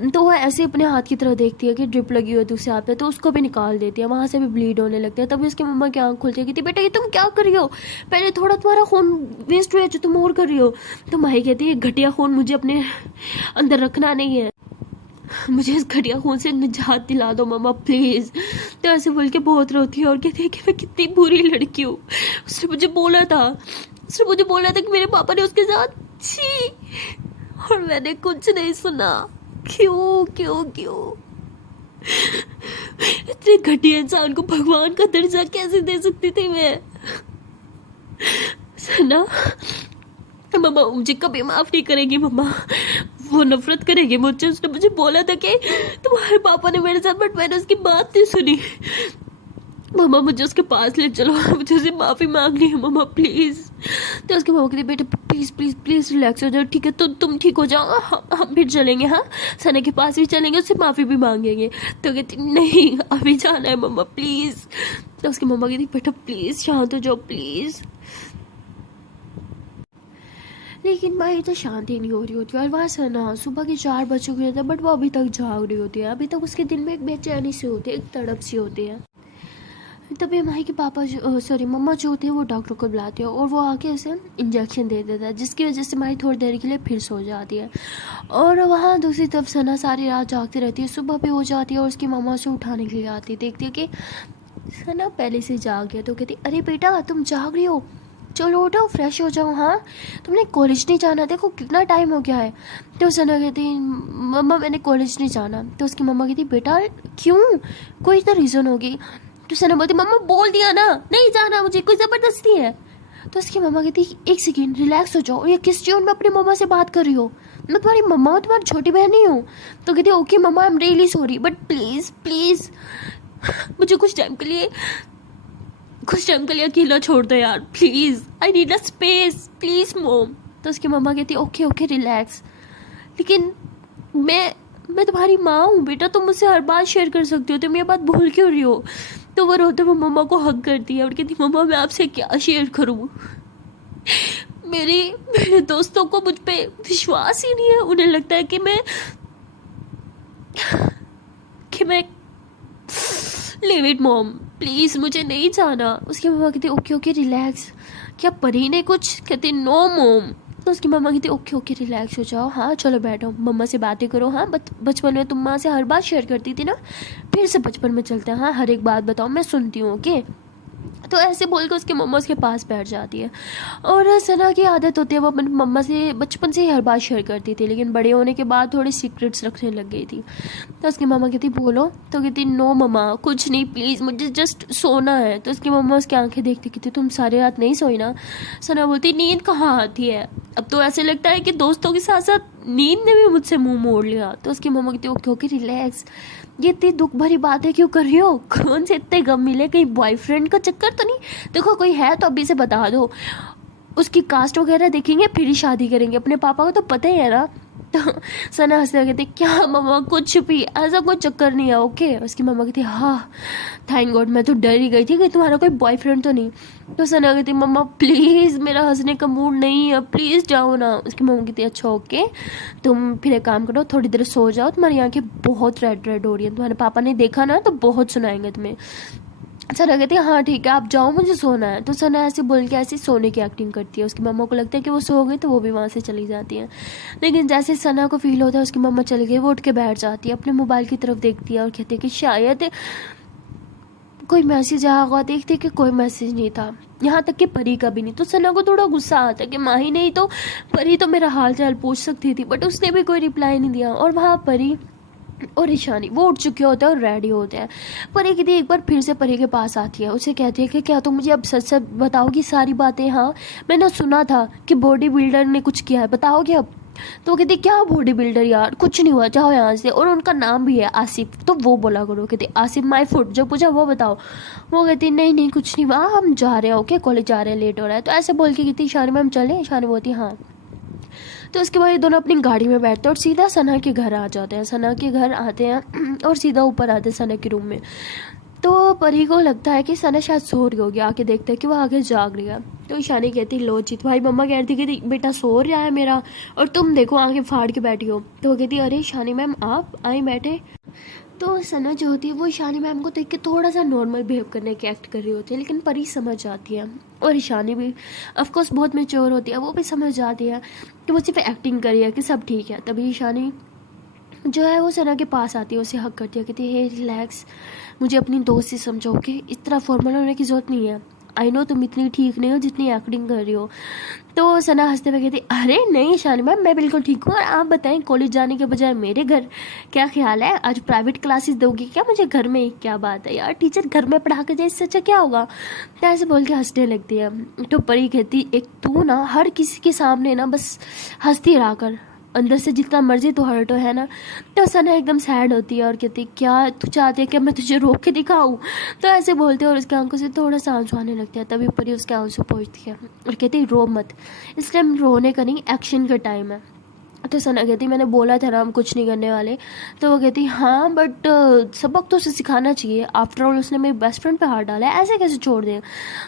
तो वो ऐसे अपने हाथ की तरफ देखती है कि ड्रिप लगी हुई है दूसरे हाथ पे, तो उसको भी निकाल देती है, वहाँ से भी ब्लीड होने लगता है। तभी उसकी मम्मा की आँख खुलती है, कहती बेटा ये तुम क्या कर रही हो, पहले थोड़ा तुम्हारा खून वेस्ट हुआ जो तुम और कर रही हो। तो माही कहती है घटिया खून मुझे अपने अंदर रखना नहीं है, मुझे इस घटिया खून से निजात दिला दो मम्मा प्लीज़। तो ऐसे बोल के बहुत रोती है और कहती है कि मैं कितनी बुरी लड़की हूँ, उसने मुझे बोला था कि मेरे पापा ने उसके साथ छी, और मैंने कुछ नहीं सुना। क्यों क्यों क्यों, इतने घटिया इंसान को भगवान का दर्जा कैसे दे सकती थी मैं। सना मम्मा मुझे कभी माफ नहीं करेगी, मम्मा वो नफरत करेगी मुझसे। उसने मुझे बोला था कि तुम्हारे पापा ने मेरे साथ, बट मैंने उसकी बात नहीं सुनी। मम्मा मुझे उसके पास ले चलो, मुझे उससे माफ़ी मांगनी है मम्मा प्लीज़। तो उसके मामा कहते बेटा प्लीज़ प्लीज़ प्लीज़ रिलैक्स हो जाओ, ठीक है, तो तुम ठीक हो जाओ, हम फिर चलेंगे, हाँ सना के पास भी चलेंगे, उससे माफ़ी भी मांगेंगे। तो कहती नहीं अभी जाना है मम्मा प्लीज़। तो उसकी मम्मा कहती बेटा प्लीज़ शांत हो जाओ प्लीज़। लेकिन भाई तो शांति नहीं हो रही होती और वहाँ सना सुबह के 4 बज चुके होते हैं, बट वो अभी तक जाग रही होती है। अभी तक उसके दिल में एक बेचैनी सी होती है, एक तड़प सी होती है। तभी माही के पापा सॉरी मम्मा जो होती है वो डॉक्टर को बुलाती है और वो आके उसे इंजेक्शन दे देता है, जिसकी वजह से माही थोड़ी देर के लिए फिर सो जाती है। और वहाँ दूसरी तरफ सना सारी रात जागती रहती है, सुबह भी हो जाती है और उसकी मम्मा उसे उठाने के लिए आती है। देखती है कि सना पहले से जाग गया, तो कहती अरे बेटा तुम जाग रही हो, चलो उठो फ्रेश हो जाओ, हाँ तुमने कॉलेज नहीं जाना, देखो कितना टाइम हो गया है। तो सना कहती मम्मा मैंने कॉलेज नहीं जाना। तो उसकी मम्मा कहती बेटा क्यों, कोई तो रीज़न होगी। तो सना बोलती मम्मा बोल दिया ना नहीं जाना मुझे, कोई ज़बरदस्ती है। तो उसकी मम्मा कहती एक सेकेंड रिलैक्स हो जाओ, ये किस ट्यून में अपनी मम्मा से बात कर रही हो, मैं तुम्हारी मम्मा हूँ, तुम्हारी छोटी बहन नहीं हूँ। तो कहती okay mamma I am really sorry, but please please मुझे कुछ टाइम के लिए अकेला छोड़ दो यार please, I need a space please mom. तो उसकी मम्मा कहती ओके ओके रिलैक्स, लेकिन मैं तुम्हारी माँ हूँ बेटा, तुम मुझसे हर बात शेयर कर सकती हो, तुम ये बात भूल क्यों रही हो। तो वो रोते हुए मम्मा को हग करती है और कहती मम्मा मैं आपसे क्या शेयर करूँ, मेरे दोस्तों को मुझ पे विश्वास ही नहीं है, उन्हें लगता है कि मैं लीव इट मॉम प्लीज़ मुझे नहीं जाना। उसकी मम्मा कहती ओके ओके रिलैक्स, क्या परी ने कुछ, कहती नो मॉम। तो उसकी मम्मा कहती ओके ओके रिलैक्स हो जाओ, हाँ चलो बैठो मम्मा से बातें करो, हाँ बचपन में तुम माँ से हर बात शेयर करती थी ना, फिर से बचपन में चलते हैं, हाँ हर एक बात बताओ मैं सुनती हूँ ओके। तो ऐसे बोल कर उसकी मम्मा उसके पास बैठ जाती है। और सना की आदत होती है वो अपनी मम्मा से बचपन से ही हर बात शेयर करती थी, लेकिन बड़े होने के बाद थोड़ी सीक्रेट्स रखने लग गई थी। तो उसकी मम्मा कहती बोलो, तो कहती नो मम्मा कुछ नहीं प्लीज़ मुझे जस्ट सोना है। तो उसकी मम्मा उसकी आंखें देखती कहती तुम सारी रात नहीं सोई ना। सना बोलती नींद कहाँ आती है, अब तो ऐसे लगता है कि दोस्तों के साथ साथ नींद ने भी मुझसे मुँह मोड़ लिया। तो उसकी मम्मा कहती ओके ओके रिलैक्स, ये इतनी दुख भरी बातें क्यों कर रही हो, कौन से इतने गम मिले, कहीं बॉयफ्रेंड का चक्कर तो नहीं, देखो कोई है तो अभी से बता दो, उसकी कास्ट वगैरह देखेंगे फिर ही शादी करेंगे, अपने पापा को तो पता ही है ना। तो सना हंसते कहते क्या मम्मा कुछ भी ऐसा कोई चक्कर नहीं है ओके। उसकी मम्मा कहती हाँ थैंक गॉड, मैं तो डर ही गई थी कि तुम्हारा कोई बॉयफ्रेंड तो नहीं। तो सना कहती मम्मा प्लीज़ मेरा हंसने का मूड नहीं है प्लीज़ जाओ ना। उसकी मम्मा कहती अच्छा ओके तुम फिर एक काम करो थोड़ी देर सो जाओ, तुम्हारी आंखें बहुत रेड रेड हो रही हैं, तुम्हारे पापा ने देखा ना तो बहुत सुनाएंगे तुम्हें। सना कहती है हाँ ठीक है आप जाओ मुझे सोना है। तो सना ऐसे बोल के ऐसे सोने की एक्टिंग करती है, उसकी मम्मा को लगता है कि वो सो गई तो वो भी वहाँ से चली जाती है। लेकिन जैसे सना को फील होता है उसकी मम्मा चली गई, वो उठ के बैठ जाती है, अपने मोबाइल की तरफ देखती है और कहती है कि शायद कोई मैसेज आया होगा, देखते कि कोई मैसेज नहीं था, यहाँ तक कि परी का भी नहीं। तो सना को थोड़ा गुस्सा आता कि माही नहीं तो परी तो मेरा हाल चाल पूछ सकती थी, बट उसने भी कोई रिप्लाई नहीं दिया। और वहाँ परी और ईशानी वो उठ चुके होते हैं और रेडी होते हैं। परी की दी एक बार फिर से परी के पास आती है, उसे कहती है कि क्या तुम मुझे अब सच सच बताओगी सारी बातें? हाँ, मैंने सुना था कि बॉडी बिल्डर ने कुछ किया है, बताओगे अब? तो वो कहती क्या बॉडी बिल्डर यार, कुछ नहीं हुआ, जाओ यहाँ से। और उनका नाम भी है आसिफ, तो वो बोला करो। कहती आसिफ माई फुट, जो पूछा वो बताओ। वो कहती नहीं नहीं कुछ नहीं हुआ, हम जा रहे हैं, ओके कॉलेज जा रहे हैं, लेट हो रहा है। तो ऐसे बोल के कहती ईशानी मैम चले? ईशानी बोलती हाँ। तो उसके बाद ये दोनों अपनी गाड़ी में बैठते हैं और सीधा सना के घर आ जाते हैं। सना के घर आते हैं और सीधा ऊपर आते हैं सना के रूम में। तो परी को लगता है कि सना शायद सो रही होगी, आके देखते हैं कि वो आगे जाग रही है। तो ईशानी कहती लो जीत भाई, मम्मा कहती कि बेटा सो रहा है मेरा और तुम देखो आगे फाड़ के बैठी हो। तो वो कहती अरे ईशानी मैम आप आए बैठे। तो सना जो होती है वो ईशानी मैम को देख के थोड़ा सा नॉर्मल बिहेव करने की एक्ट कर रही होती है, लेकिन परी समझ जाती है और ईशानी भी ऑफकोर्स बहुत मैच्योर होती है, वो भी समझ जाती है कि वो सिर्फ एक्टिंग करी है कि सब ठीक है। तभी ईशानी जो है वो सना के पास आती है, उसे हक करती है, कहती है रिलैक्स, मुझे अपनी दोस्त से समझो कि इस तरह फॉर्मल होने की ज़रूरत नहीं है। आई नो तुम इतनी ठीक नहीं हो जितनी एक्टिंग कर रही हो। तो सना हंसते हुए कहती अरे नहीं शानी मैम मैं बिल्कुल ठीक हूँ। और आप बताएं कॉलेज जाने के बजाय मेरे घर, क्या ख्याल है? आज प्राइवेट क्लासेस दोगी क्या मुझे घर में? क्या बात है यार, टीचर घर में पढ़ा कर जाए, इससे अच्छा क्या होगा? तो ऐसे बोल के हंसने लगती है। तो परी कहती एक तू ना हर किसी के सामने ना बस हंसती रहा कर, अंदर से जितना मर्जी तो हर्ट हो, है ना? तो सना एकदम सैड होती है और कहती क्या तू चाहती है कि मैं तुझे रोक के दिखाऊं? तो ऐसे बोलते हैं और उसके आंखों से थोड़ा सा आंसू आने लगता है। तभी परी उसके आंसू पोंछती है और कहती रो मत, इस टाइम रोने का नहीं एक्शन का टाइम है। तो सना कहती मैंने बोला था ना हम कुछ नहीं करने वाले। तो वो कहती हाँ बट सबक तो उसे सिखाना चाहिए, आफ्टर ऑल उसने मेरे बेस्ट फ्रेंड पे हाथ डाला है, ऐसे कैसे छोड़ दें?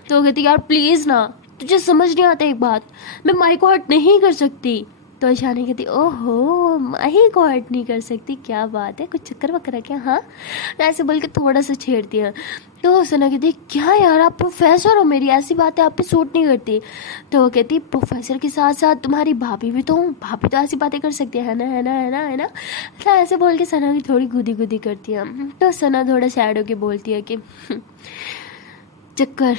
तो वो कहती यार प्लीज़ ना, तुझे समझ नहीं आता एक बात, मैं माही को हर्ट नहीं कर सकती। तो ईशानी कहती ओहो माही को हर्ट नहीं कर सकती, क्या बात है, कुछ चक्कर वक्कर है क्या? हाँ, तो ऐसे बोल के थोड़ा सा छेड़ती है। तो सना कहती क्या यार आप प्रोफेसर हो, मेरी ऐसी बातें आप पे सूट नहीं करती। तो वो कहती प्रोफेसर के साथ साथ तुम्हारी भाभी भी तो हूँ, भाभी तो ऐसी बातें कर सकती है ना, है ना, है ना, है ना? तो ऐसे बोल के सना की थोड़ी गुदी गुदी करती है। तो सना थोड़ा सैड होकर बोलती है कि चक्कर,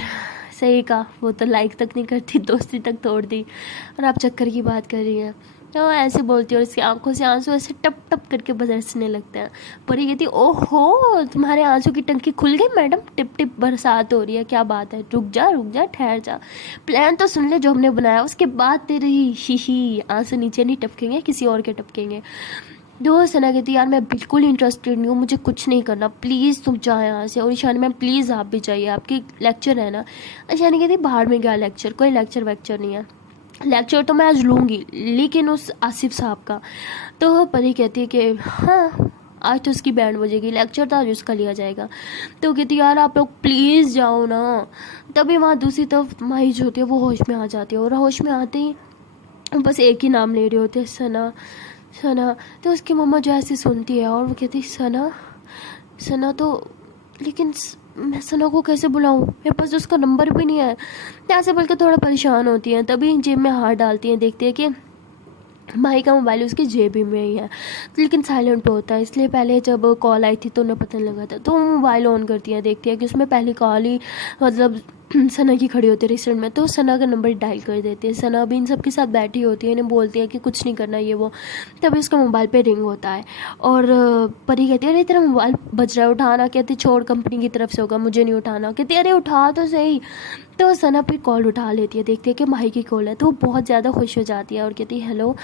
सही कहा, वो तो लाइक तक नहीं करती, दोस्ती तक तोड़ दी और आप चक्कर की बात कर रही हैं। तो ऐसे बोलती है और इसकी आंखों से आंसू ऐसे टप टप करके बरसने लगते हैं। परी कहती ओहो तुम्हारे आंसू की टंकी खुल गई मैडम, टिप टिप बरसात हो रही है, क्या बात है? रुक जा ठहर जा, प्लान तो सुन ले जो हमने बनाया, उसके बाद तेरी शीशी आंसू नीचे नहीं टपकेंगे, किसी और के टपकेंगे। दो सना कहती यार मैं बिल्कुल इंटरेस्टेड नहीं हूँ, मुझे कुछ नहीं करना, प्लीज़ तुम जाओ यहाँ से। और ईशानी मैम प्लीज़ आप भी जाइए, आपकी लेक्चर है ना। ईशानी कहती बाहर में गया लेक्चर, कोई लेक्चर वेक्चर नहीं है, लेक्चर तो मैं आज लूँगी लेकिन उस आसिफ साहब का। तो परी कहती है कि हाँ आज तो उसकी बैंड बजेगी, लेक्चर तो आज उसका लिया जाएगा। तो कहती यार आप लोग प्लीज़ जाओ ना। तभी वहाँ दूसरी तरफ माही जो होती है वो होश में आ जाती है और होश में आते ही बस एक ही नाम ले रहे होते हैं, सना सना। तो उसकी मम्मा जो ऐसे सुनती है और वो कहती सना सना, तो लेकिन मैं सना को कैसे बुलाऊं, मेरे पास उसका नंबर भी नहीं है। तो ऐसे बोल के थोड़ा परेशान होती हैं। तभी जेब में हाथ डालती हैं, देखती है कि माही का मोबाइल उसकी जेब में ही है लेकिन साइलेंट पे होता है, इसलिए पहले जब कॉल आई थी तो उन्हें पता नहीं लगा था। तो वो मोबाइल ऑन करती है, देखती है कि उसमें पहली कॉल ही मतलब सना की खड़ी होती है रेस्टोरेंट में। तो सना का नंबर डायल कर देती है। सना भी इन सब के साथ बैठी होती है, इन्हें बोलती है कि कुछ नहीं करना ये वो। तभी उसका मोबाइल पे रिंग होता है और परी कहती है अरे तेरा मोबाइल बज रहा है उठाना। कहती छोड़ कंपनी की तरफ से होगा, मुझे नहीं उठाना। कहती अरे उठा तो सही। तो सना फिर कॉल उठा लेती है, देखती है कि माही की कॉल है, तो वो बहुत ज़्यादा खुश हो जाती है और कहती है हेलो।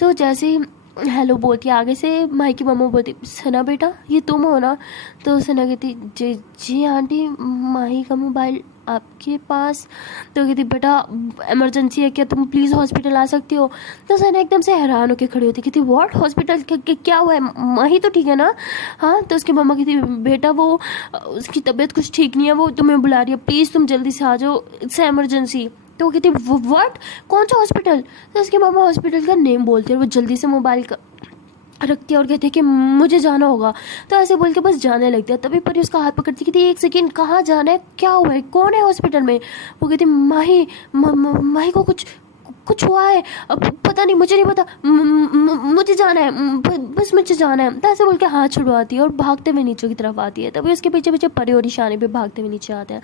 तो जैसे ही हेलो बोलती है आगे से माही की मम्मा बोलती सना बेटा ये तुम हो ना? तो सना कहती जी जी आंटी, माही का मोबाइल आपके पास? तो कहती बेटा इमरजेंसी है क्या, तुम प्लीज़ हॉस्पिटल आ सकती हो? तो सना एकदम से हैरान होकर खड़ी होती, कहती व्हाट हॉस्पिटल, क्या हुआ है, माही तो ठीक है ना? हाँ। तो उसकी मम्मा कहती बेटा वो उसकी तबीयत कुछ ठीक नहीं है, वो तुम्हें बुला रही है, प्लीज़ तुम जल्दी से आ जाओ, इट्स इमरजेंसी। तो वो कहती व्हाट, कौन सा हॉस्पिटल? तो उसकी मम्मा हॉस्पिटल का नेम बोलती है, वो जल्दी से मोबाइल का रखती है और कहती है कि मुझे जाना होगा। तो ऐसे बोल के बस जाने लगती है। तभी परी उसका हाथ पकड़ती, कहती एक सेकेंड, कहाँ जाना है, क्या हुआ है, कौन है हॉस्पिटल में? वो कहती माही माही को कुछ कुछ हुआ है, अब पता नहीं, मुझे नहीं पता, मुझे जाना है, बस मुझे जाना है। तो ऐसे बोल के हाथ छुड़वाती है और भागते हुए नीचे की तरफ आती है। तभी उसके पीछे पीछे परी और ईशानी भी भागते हुए नीचे आते हैं।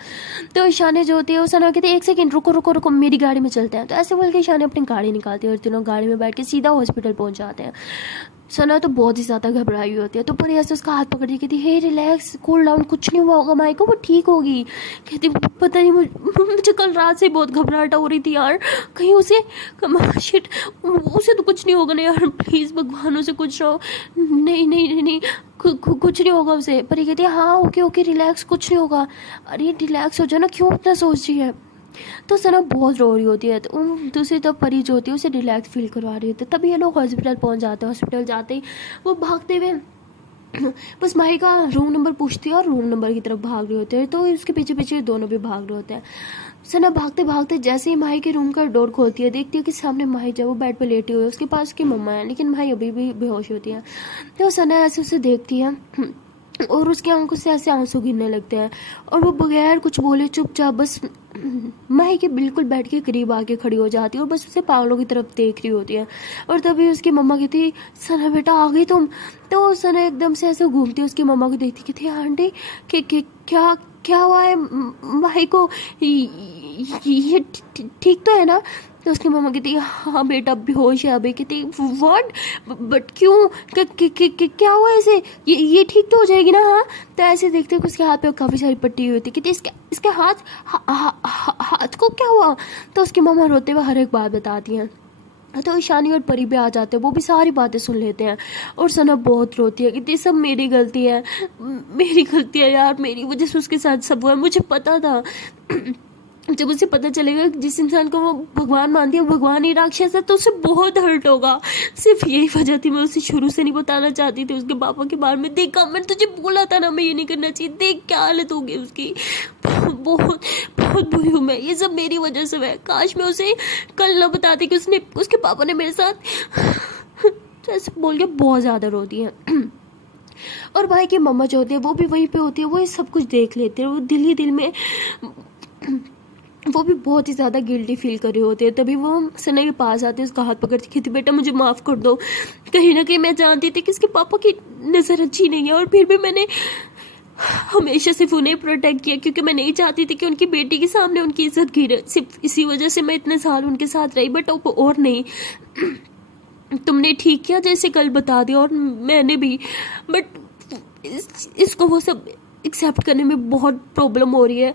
तो ईशानी जो होती है वो सना कहती है 1 सेकंड रुको रुको रुको, मेरी गाड़ी में चलते हैं। तो ऐसे बोल के ईशानी अपनी गाड़ी निकालती है और तीनों गाड़ी में बैठ के सीधा हॉस्पिटल पहुंच जाते हैं। सना तो बहुत ही ज़्यादा घबराई हुई होती है। तो परी ऐसे उसका हाथ पकड़ के कहती है हे रिलैक्स, कूल डाउन, कुछ नहीं हुआ होगा माई को, वो ठीक होगी। कहती पता नहीं, मुझे कल रात से बहुत घबराहट हो रही थी यार, कहीं उसे शिट, उसे तो कुछ नहीं होगा ना यार, प्लीज़ भगवान उसे कुछ ना हो। नहीं नहीं नहीं नहीं, कुछ नहीं होगा उसे। परी कहती है हाँ ओके ओके रिलैक्स, कुछ नहीं होगा। अरे रिलैक्स हो जाओ ना, क्यों इतना सोच रही है। तो सना बहुत रो रही होती है। तो दूसरी तरफ परी जो होती है उसे रिलैक्स फील करवा रही होती है। तभी ये लोग हॉस्पिटल पहुंच जाते हैं। हॉस्पिटल जाते ही वो भागते हुए बस माही का रूम नंबर पूछती है और रूम नंबर की तरफ भाग रहे होते हैं। तो उसके पीछे पीछे दोनों भी भाग रहे होते हैं। सना भागते भागते जैसे ही माही के रूम का डोर खोलती है, देखती है कि सामने माही जो वो बेड पर लेटी हुई है, उसके पास उसकी मम्मा है, लेकिन माही अभी भी बेहोश होती है। तो सना ऐसे उसे देखती है और उसकी आंखों से ऐसे आंसू गिरने लगते हैं और वो बगैर कुछ बोले चुपचाप बस माही के बिल्कुल बेड के करीब आके खड़ी हो जाती है और बस उसे पागलों की तरफ देख रही होती है। और तभी उसकी मम्मा कहती सना बेटा आ गई तुम। तो सना एकदम से ऐसे घूमती है, उसकी मम्मा को देखती, कहती है आंटी क्या क्या हुआ है माही को, ये ठीक तो है ना। तो उसकी मम्मा कहती है हाँ बेटा बेहोश है अभी। कहती व्हाट, बट क्यों, क्या हुआ ऐसे, ये ठीक तो हो जाएगी ना। हाँ तो ऐसे देखते हैं कि उसके हाथ पे काफ़ी सारी पट्टी हुई होती है। कहती इसके हाथ को क्या हुआ। तो उसकी मम्मा रोते हुए हर एक बात बताती हैं। तो ईशानी और परी भी आ जाते हैं, वो भी सारी बातें सुन लेते हैं। और सना बहुत रोती है, कहती सब मेरी गलती है, मेरी गलती है यार, मेरी वजह से उसके साथ सब हुआ, मुझे पता था। जब उसे पता चलेगा जिस इंसान को वो भगवान मानती है वो भगवान ही राक्षस है, तो उसे बहुत हर्ट होगा। सिर्फ यही वजह थी, मैं उसे शुरू से नहीं बताना चाहती थी उसके पापा के बारे में। देखा, मैंने तुझे बोला था ना मैं ये नहीं करना चाहिए, देख क्या हालत होगी उसकी, बहुत बहुत बुरी हूँ मैं, ये सब मेरी वजह से है। काश मैं उसे कल ना बताती कि उसके पापा ने मेरे साथ ऐसे बोल के बहुत ज़्यादा रोती है। और भाई की मम्मा जो होती है वो भी वहीं पे होती है, वो ये सब कुछ देख लेते हैं। वो दिल ही दिल में वो भी बहुत ही ज़्यादा गिल्टी फील कर रहे होते हैं। तभी वो सना के पास आते हैं, उसका हाथ पकड़ती, कहती बेटा मुझे माफ़ कर दो। कहीं ना कहीं मैं जानती थी कि इसके पापा की नज़र अच्छी नहीं है, और फिर भी मैंने हमेशा सिर्फ उन्हें प्रोटेक्ट किया क्योंकि मैं नहीं चाहती थी कि उनकी बेटी के सामने उनकी इज्जत गिरे। सिर्फ इसी वजह से मैं इतने साल उनके साथ रही, बट और नहीं। तुमने ठीक किया जैसे कल बता दिया, और मैंने भी, बट इसको वो सब एक्सेप्ट करने में बहुत प्रॉब्लम हो रही है।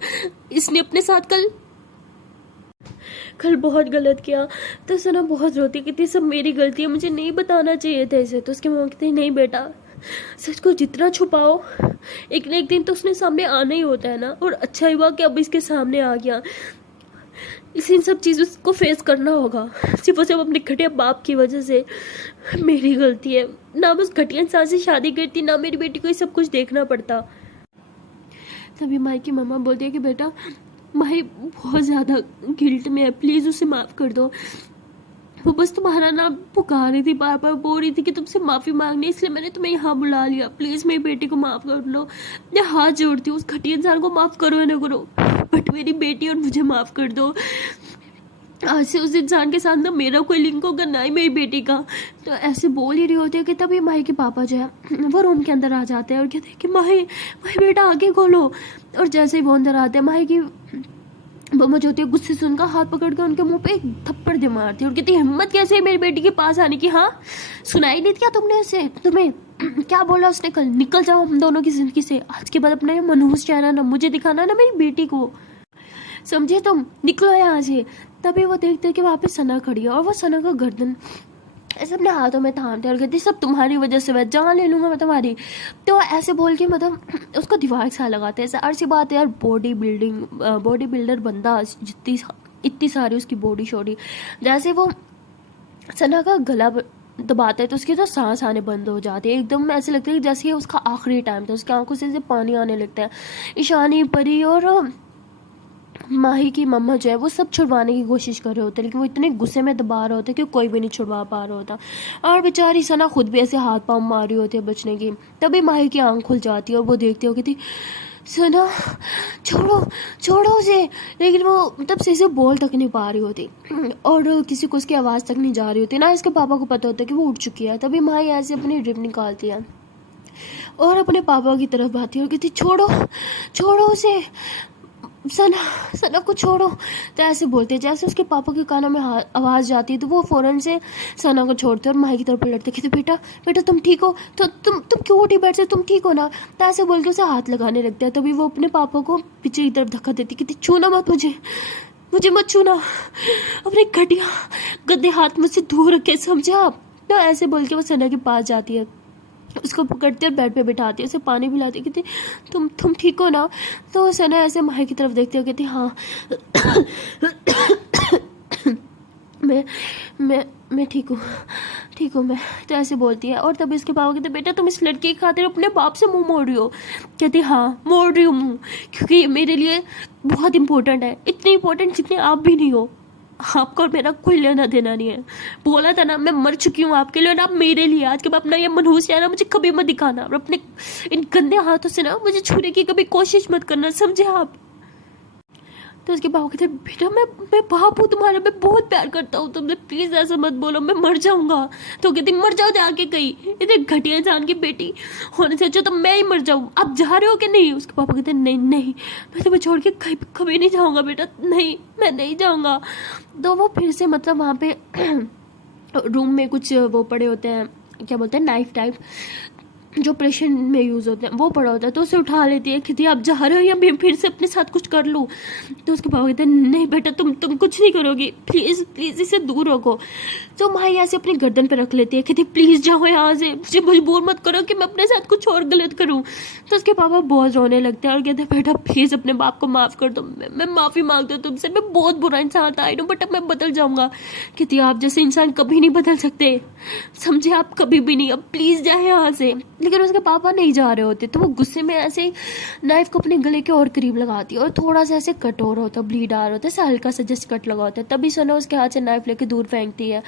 इसने अपने साथ कल बहुत गलत किया। तो सना बहुत रोती, कहती सब मेरी गलती है, मुझे नहीं बताना चाहिए था इसे। तो उसके मम्मा कहती नहीं बेटा, सच को जितना छुपाओ एक न एक दिन तो उसने सामने आना ही होता है ना। और अच्छा ही हुआ कि अब इसके सामने आ गया, इसे इन सब चीज़ों को फेस करना होगा, सिर्फ और सिर्फ अपने घटिया बाप की वजह से। मेरी गलती है ना, बस घटिया इंसान से शादी करती ना, मेरी बेटी को ये सब कुछ देखना पड़ता। तभी माई की मम्मा बोलती है कि बेटा माही बहुत ज़्यादा गिल्ट में है, प्लीज़ उसे माफ़ कर दो। वो बस तुम्हारा नाम पुकार रही थी, बार बार बोल रही थी कि तुमसे माफ़ी मांगनी, इसलिए मैंने तुम्हें यहाँ बुला लिया। प्लीज़ मेरी बेटी को माफ़ कर लो, मैं हाथ जोड़ती हूँ, उस घटिया इंसान को माफ़ करो या ना करो, बट मेरी बेटी और मुझे माफ़ कर दो। आज से उस इंसान के साथ ना मेरा कोई लिंक होगा ना ही मेरी बेटी का। तो ऐसे बोल ही रही होती है कि तभी माही के पापा जो है वो रूम के अंदर आ जाते हैं और कहते हैं कि माही बेटा आगे खोलो। और जैसे ही वो अंदर आते हैं, माही की मम्मा जो होती है गुस्से से उनका हाथ पकड़ के उनके मुंह पे एक थप्पड़ दे मारती है और कहती हिम्मत कैसे है मेरी बेटी के पास आने की। हाँ सुनाई नहीं क्या तुमने उसे, तुम्हें क्या बोला उसने कल, निकल जाओ हम दोनों की जिंदगी से। आज के बाद अपना ये मनहूस चेहरा ना मुझे दिखाना ना मेरी बेटी को, समझे तुम, निकलो यहाँ से। तभी वो देखते कि वहाँ पे सना खड़ी है और वो सना का गर्दन ऐसे अपने हाथों में थामते और कहती सब तुम्हारी वजह से, मैं जान ले लूँगा मैं तुम्हारी। तो ऐसे बोल के मतलब उसको दीवार सा लगाते हैं। ऐसा सी बात है यार, बॉडी बिल्डर बंदा, जितनी इतनी सारी उसकी बॉडी शॉडी। जैसे वो सना का गला दबाता है तो उसकी तो सांस आने बंद हो जाती है, एकदम ऐसे लगता है जैसे ये उसका आखिरी टाइम था। उसकी आंखों से पानी आने लगता है। ईशानी, परी और माही की मम्मा जो है वो सब छुड़वाने की कोशिश कर रहे होते हैं, लेकिन वो इतने गुस्से में दबा रहे होते कि कोई भी नहीं छुड़वा पा रहा होता। और बेचारी सना खुद भी ऐसे हाथ पाँव मार रही होती है बचने की। तभी माही की आंख खुल जाती है और वो देखती हो कि सना छोड़ो छोड़ो उसे। लेकिन वो मतलब सही से बोल तक नहीं पा रही होती और किसी को उसकी आवाज़ तक नहीं जा रही होती ना। इसके पापा को पता होता है कि वो उठ चुकी है। तभी माँ यहाँ से अपनी ड्रिप निकालती है और अपने पापा की तरफ आती है और कहती छोड़ो छोड़ो उसे, सना सना को छोड़ो। तो ऐसे बोलते जैसे उसके पापा के कानों में आवाज़ जाती है तो वो फ़ौरन से सना को छोड़ते और माही की तरफ पलटते कहते बेटा बेटा तुम ठीक हो, तो तुम क्यों उठी बैठ से, तुम ठीक हो ना। तो ऐसे बोल के उसे हाथ लगाने लगता है। तभी वो अपने पापा को पीछे की तरफ धक्का देती कहती छूना मत मुझे, मुझे मत छूना, अपने घटिया गंदे हाथ मुझसे दूर रखे, समझे आप। तो ऐसे बोल के वो सना के पास जाती है, उसको पकड़ते और बेड पे बिठाती है, उसे पानी पिलाती, कहती तुम ठीक हो ना। तो सना ऐसे माही की तरफ देखती है, कहती हाँ मैं ठीक हूँ मैं। तो ऐसे बोलती है और तब इसके पापा कहते बेटा तुम इस लड़के की खातिर अपने बाप से मुंह मोड़ रही हो। कहती हाँ मोड़ रही हूँ मुंह, क्योंकि ये मेरे लिए बहुत इंपॉर्टेंट है, इतने इंपॉर्टेंट जितने आप भी नहीं हो। आपका और मेरा कोई लेना देना नहीं है। बोला था ना मैं मर चुकी हूँ आपके लिए और आप मेरे लिए। आज के बाद अपना ये मनहूस है ना मुझे कभी मत दिखाना और अपने इन गंदे हाथों से ना मुझे छूने की कभी कोशिश मत करना, समझे आप। तो उसके पापा कहते बेटा मैं बाप हूँ तुम्हारा, मैं बहुत प्यार करता हूँ तुमसे, प्लीज़ ऐसा मत बोलो, मैं मर जाऊँगा। तो कहती मर जाओ जाके कहीं, इतने घटिया इंसान की बेटी होने से अच्छा तो मैं ही मर जाऊँ। आप जा रहे हो कि नहीं। उसके पापा कहते नहीं नहीं मैं तुम्हें छोड़ के कहीं कभी नहीं जाऊँगा बेटा, नहीं मैं नहीं जाऊँगा। तो वो फिर से मतलब वहाँ पे रूम में कुछ वो पड़े होते हैं, क्या बोलते हैं, नाइफ टाइप जो ऑपरेशन में यूज़ होते हैं, वो पड़ा होता है। तो उसे उठा लेती है, कहती आप जा रहे हो या मैं फिर से अपने साथ कुछ कर लूँ। तो उसके पापा कहते हैं नहीं बेटा तुम कुछ नहीं करोगी, प्लीज़ प्लीज़ इसे दूर रखो। तो माही ऐसे अपनी गर्दन पे रख लेती है, कहती प्लीज़ जाओ यहाँ से, मुझे मजबूर मत करो कि मैं अपने साथ कुछ और गलत करूँ। तो उसके पापा बहुत रोने लगते हैं और कहते हैं बेटा प्लीज़ अपने बाप को माफ़ कर दो, मैं माफ़ी मांगती हूँ तुमसे, मैं बहुत बुरा इंसान था आई नो, बट अब मैं बदल जाऊँगा। कहती आप जैसे इंसान कभी नहीं बदल सकते, समझे आप, कभी भी नहीं, अब प्लीज़ जाए यहाँ से। लेकिन उसके पापा नहीं जा रहे होते। तो वो गुस्से में ऐसे नाइफ को अपने गले के और करीब लगाती है और थोड़ा सा ऐसे कट हो रहा होता है, ब्लीड आ रहा होता है, ऐसे हल्का सा जस्ट कट लगा होता है। तभी सना उसके हाथ से नाइफ लेके दूर फेंकती है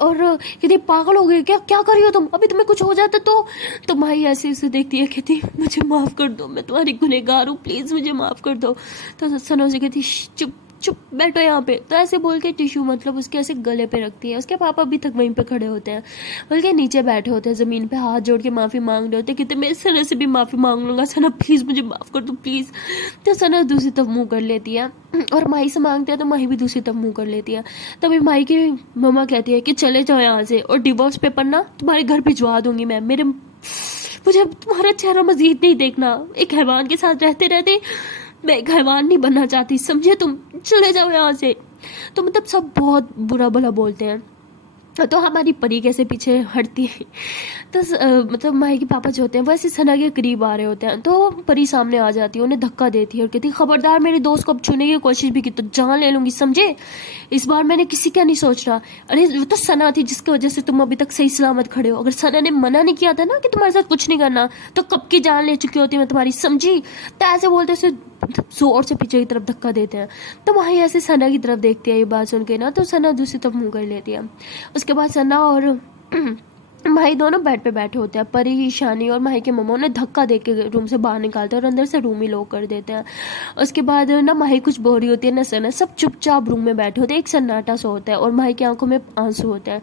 और कहती पागल हो गई क्या, क्या कर रही हो तुम, अभी तुम्हें कुछ हो जाता तो माही ऐसे उसे देखती है, कहती मुझे माफ़ कर दो, मैं तुम्हारी गुनहगार हूँ, प्लीज़ मुझे माफ़ कर दो। तो सना उसे कहती चुप चुप बैठो यहाँ पे। तो ऐसे बोल के टिश्यू मतलब उसके ऐसे गले पे रखती है। उसके पापा अभी तक वहीं पे खड़े होते हैं, बल्कि नीचे बैठे होते हैं ज़मीन पे, हाथ जोड़ के माफ़ी मांग रहे होते हैं। कहते मैं सना से भी माफ़ी मांग लूँगा, सना प्लीज़ मुझे माफ़ कर दो प्लीज़। तो सना दूसरी तरफ मुँह कर लेती है और माही से मांगते हैं तो माही भी दूसरी तरफ मुँह कर लेती है। तभी माही की मम्मा कहती है कि चले जाओ यहाँ से और डिवोर्स पेपर ना तुम्हारे घर भिजवा दूंगी मैं, मुझे तुम्हारा चेहरा मजीद नहीं देखना। एक हैवान के साथ रहते रहते मैं एक हैवान नहीं बनना चाहती, समझे तुम, चले जाओ यहाँ से। तो मतलब सब बहुत बुरा भला बोलते हैं। तो हमारी परी कैसे पीछे हटती है। तो मतलब माही के पापा जो होते हैं वैसे सना के करीब आ रहे होते हैं। तो परी सामने आ जाती है, उन्हें धक्का देती है और कहती खबरदार मेरे दोस्त को अब छूने की कोशिश भी की तो जान ले लूंगी, समझे। इस बार मैंने किसी का नहीं सोच रहा। अरे वो तो सना थी जिसकी वजह से तुम अभी तक सही सलामत खड़े हो। अगर सना ने मना नहीं किया था ना कि तुम्हारे साथ कुछ नहीं करना तो कब की जान ले चुकी होती मैं तुम्हारी, समझी। तो ऐसे बोलते उसे जोर से पीछे की तरफ धक्का देते हैं। तो माही ऐसे सना की तरफ देखती है ये बात सुन के ना, तो सना दूसरी तरफ मुँह कर लेती है। उसके बाद सना और माही दोनों बेड पे बैठे होते हैं। परी, ईशानी और माही के मम्मा उन्हें धक्का दे के रूम से बाहर निकालते हैं और अंदर से रूम ही लॉक कर देते हैं। उसके बाद ना माही कुछ बोल रही होती है ना सना, सब चुपचाप रूम में बैठे होते हैं। एक सन्नाटा सा होता है और माही की आंखों में आंसू होते हैं।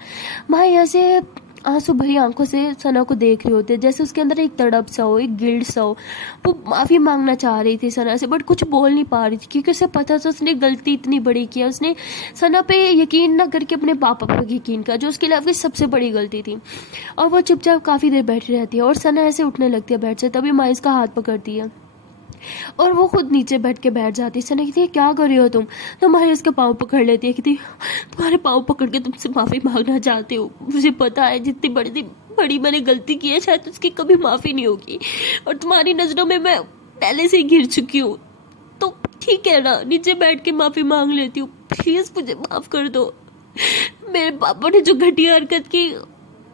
माही ऐसे आंसू भरी आंखों से सना को देख रही होती है, जैसे उसके अंदर एक तड़प सा हो, एक गिल्ट सा हो। वो माफ़ी मांगना चाह रही थी सना से, बट कुछ बोल नहीं पा रही थी क्योंकि उसे पता था उसने गलती इतनी बड़ी की है। उसने सना पे यकीन ना करके अपने पापा पे यकीन किया, जो उसके लिए आपकी सबसे बड़ी गलती थी। और वो चुपचाप काफ़ी देर बैठी रहती है और सना ऐसे उठने लगती है बेड से। तभी माँ इसका हाथ पकड़ती है और वो खुद नीचे बैठ जाती है। सना कहती है क्या कर रही हो तुम। तो माही उसका पाँव पकड़ लेती है, कहती तुम्हारे पाँव पकड़ के तुमसे माफ़ी मांगना चाहती हूँ। मुझे पता है जितनी बड़ी मैंने गलती की है शायद उसकी कभी माफ़ी नहीं होगी और तुम्हारी नज़रों में मैं पहले से ही गिर चुकी हूँ। तो ठीक है ना, नीचे बैठ के माफ़ी मांग लेती हूँ, प्लीज़ मुझे माफ़ कर दो। मेरे पापा ने जो घटिया हरकत की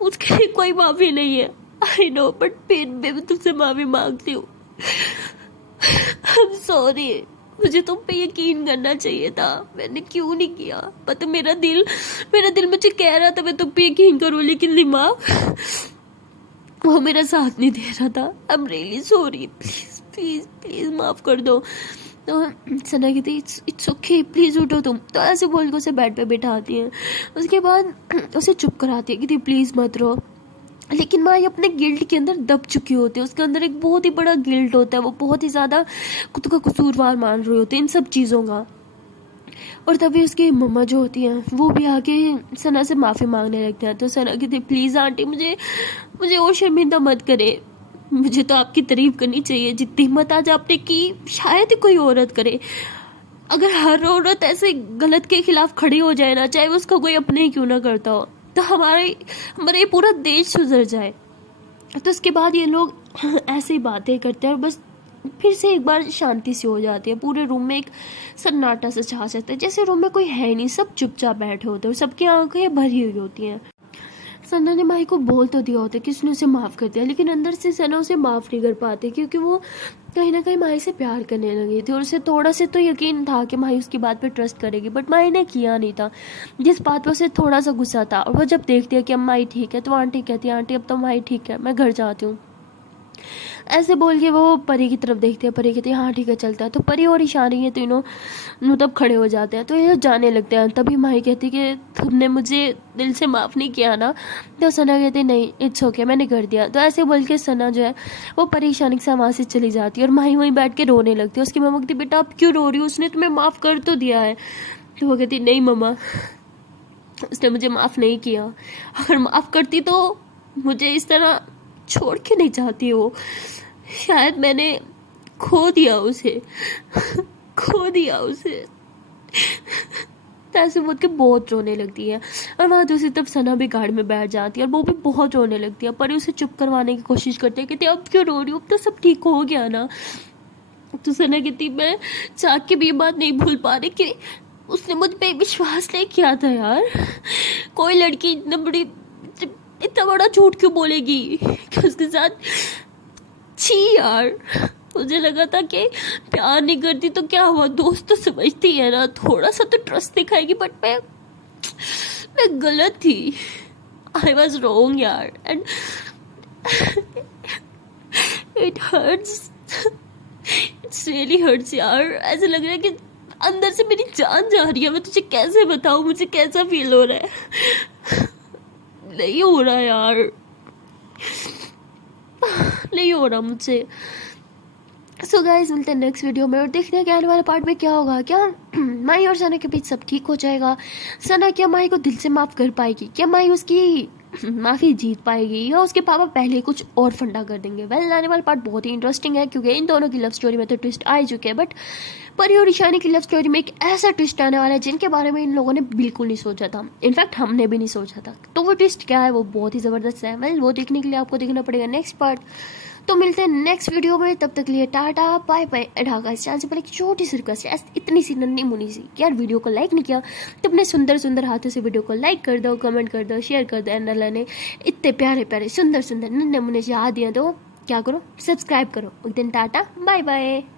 उसके लिए कोई माफ़ी नहीं है, आई नो, बट फिर मैं तुमसे माफ़ी मांगती हूँ। I'm sorry, मुझे तुम पे यकीन करना चाहिए था, मैंने क्यों नहीं किया। पता मेरा दिल मुझे कह रहा था मैं तुम पे यकीन करूँ, लेकिन दिमाग वो मेरा साथ नहीं दे रहा था। I'm really sorry, please please please माफ़ कर दो। तो सना कहती इट्स ओके, प्लीज़ उठो तुम। तो ऐसे बोल के उसे बेड पे बिठाती है। उसके बाद उसे चुप कराती है, कहती प्लीज़ मत रो। लेकिन माँ ये अपने गिल्ट के अंदर दब चुकी होती है, उसके अंदर एक बहुत ही बड़ा गिल्ट होता है, वो बहुत ही ज़्यादा खुद का कसूरवार मान रही होती है इन सब चीज़ों का। और तभी उसकी मम्मा जो होती हैं वो भी आके सना से माफ़ी मांगने लगते हैं। तो सना कहती प्लीज़ आंटी मुझे और शर्मिंदा मत करे, मुझे तो आपकी तारीफ करनी चाहिए, जितनी हिम्मत आज आपने की शायद ही कोई औरत करे। अगर हर औरत ऐसे गलत के खिलाफ खड़ी हो जाए ना, चाहे उसका कोई अपने ही क्यों ना करता हो, तो हमारे ये पूरा देश सुधर जाए। तो उसके बाद ये लोग ऐसे ही बातें करते हैं और बस फिर से एक बार शांति सी हो जाती है। पूरे रूम में एक सन्नाटा सा छा जाता है, जैसे रूम में कोई है नहीं, सब चुपचाप बैठे होते हैं और सबकी आंखें भरी हुई होती हैं। सना ने माही को बोल तो दिया होता है कि उसने उसे माफ़ कर दिया, लेकिन अंदर से सना उसे माफ़ नहीं कर पाती, क्योंकि वो कहीं ना कहीं माही से प्यार करने लगी थी और उसे थोड़ा से तो यकीन था कि माही उसकी बात पे ट्रस्ट करेगी, बट माही ने किया नहीं था। जिस बात पर उसे थोड़ा सा गुस्सा था, और वो जब देखती है कि अब माही ठीक है तो आंटी कहती है आंटी अब तो माही ठीक है, मैं घर जाती हूँ। ऐसे बोल के वो परी की तरफ देखते हैं, परी कहती है हाँ ठीक है चलता है। तो परी और ईशानी ये तीनों तब खड़े हो जाते हैं, तो ये जाने लगते हैं। तभी माही कहती कि तुमने मुझे दिल से माफ़ नहीं किया ना। तो सना कहती नहीं इट्स ओके मैंने कर दिया। तो ऐसे बोल के सना जो है वो परेशानी से वहाँ से चली जाती है और माही वहीं बैठ के रोने लगती है। उसकी मम्मा कहती बेटा आप क्यों रो रही हो, उसने तुम्हें माफ़ कर तो दिया है। तो वो कहती नहीं मम्मा उसने मुझे माफ़ नहीं किया, अगर माफ़ करती तो मुझे इस तरह छोड़ के नहीं जाती वो, शायद मैंने खो दिया उसे खो दिया उसे। तो ऐसे बोल के बहुत रोने लगती है और वहाँ दूसरी तरफ सना भी गाड़ी में बैठ जाती है और वो भी बहुत रोने लगती है। पर उसे चुप करवाने की कोशिश करती है, कहती अब क्यों रो रही हो, अब तो सब ठीक हो गया ना। तो सना कहती मैं चाह के भी ये बात नहीं भूल पा रही कि उसने मुझ पे विश्वास नहीं किया था यार। कोई लड़की इतना बड़ा झूठ क्यों बोलेगी कि उसके साथ, छी यार मुझे लगा था कि प्यार नहीं करती तो क्या हुआ, दोस्त तो समझती है ना, थोड़ा सा तो ट्रस्ट दिखाएगी, बट मैं गलत थी, आई वॉज रॉन्ग यार and it hurts, it's really hurts यार। ऐसे लग रहा है कि अंदर से मेरी जान जा रही है, मैं तुझे कैसे बताऊं मुझे कैसा फील हो रहा है। नहीं हो रहा यार, नहीं हो रहा मुझसे। सो गाइस मिलते हैं नेक्स्ट वीडियो में और देखते हैं कि आने वाले पार्ट में क्या होगा। क्या माही और सना के बीच सब ठीक हो जाएगा, सना क्या माही को दिल से माफ़ कर पाएगी, क्या माही उसकी माफ़ी जीत पाएगी, या उसके पापा पहले कुछ और फंडा कर देंगे। वेल आने वाला पार्ट बहुत ही इंटरेस्टिंग है क्योंकि इन दोनों की लव स्टोरी में तो ट्विस्ट आ ही चुके हैं, बट परी और ईशानी की लव स्टोरी में एक ऐसा ट्विस्ट आने वाला है जिनके बारे में इन लोगों ने बिल्कुल नहीं सोचा था, इनफैक्ट हमने भी नहीं सोचा था। तो वो ट्विस्ट क्या है वो बहुत ही ज़बरदस्त है। वेल वो देखने के लिए आपको देखना पड़ेगा नेक्स्ट पार्ट। तो मिलते हैं नेक्स्ट वीडियो में, तब तक के लिए टाटा बाय बाय। ढाका इस चैनल से पहले एक छोटी सी रिक्वेस्ट है, इतनी सी नन्ही मुनी सी, यार वीडियो को लाइक नहीं किया तो अपने सुंदर सुंदर हाथों से वीडियो को लाइक कर दो, कमेंट कर दो, शेयर कर दो, एंड अल्लाह ने इतने प्यारे प्यारे सुंदर सुंदर नन्हे मुन्ने से हाथ दिया तो क्या करो, सब्सक्राइब करो। एक दिन टाटा बाय बाय।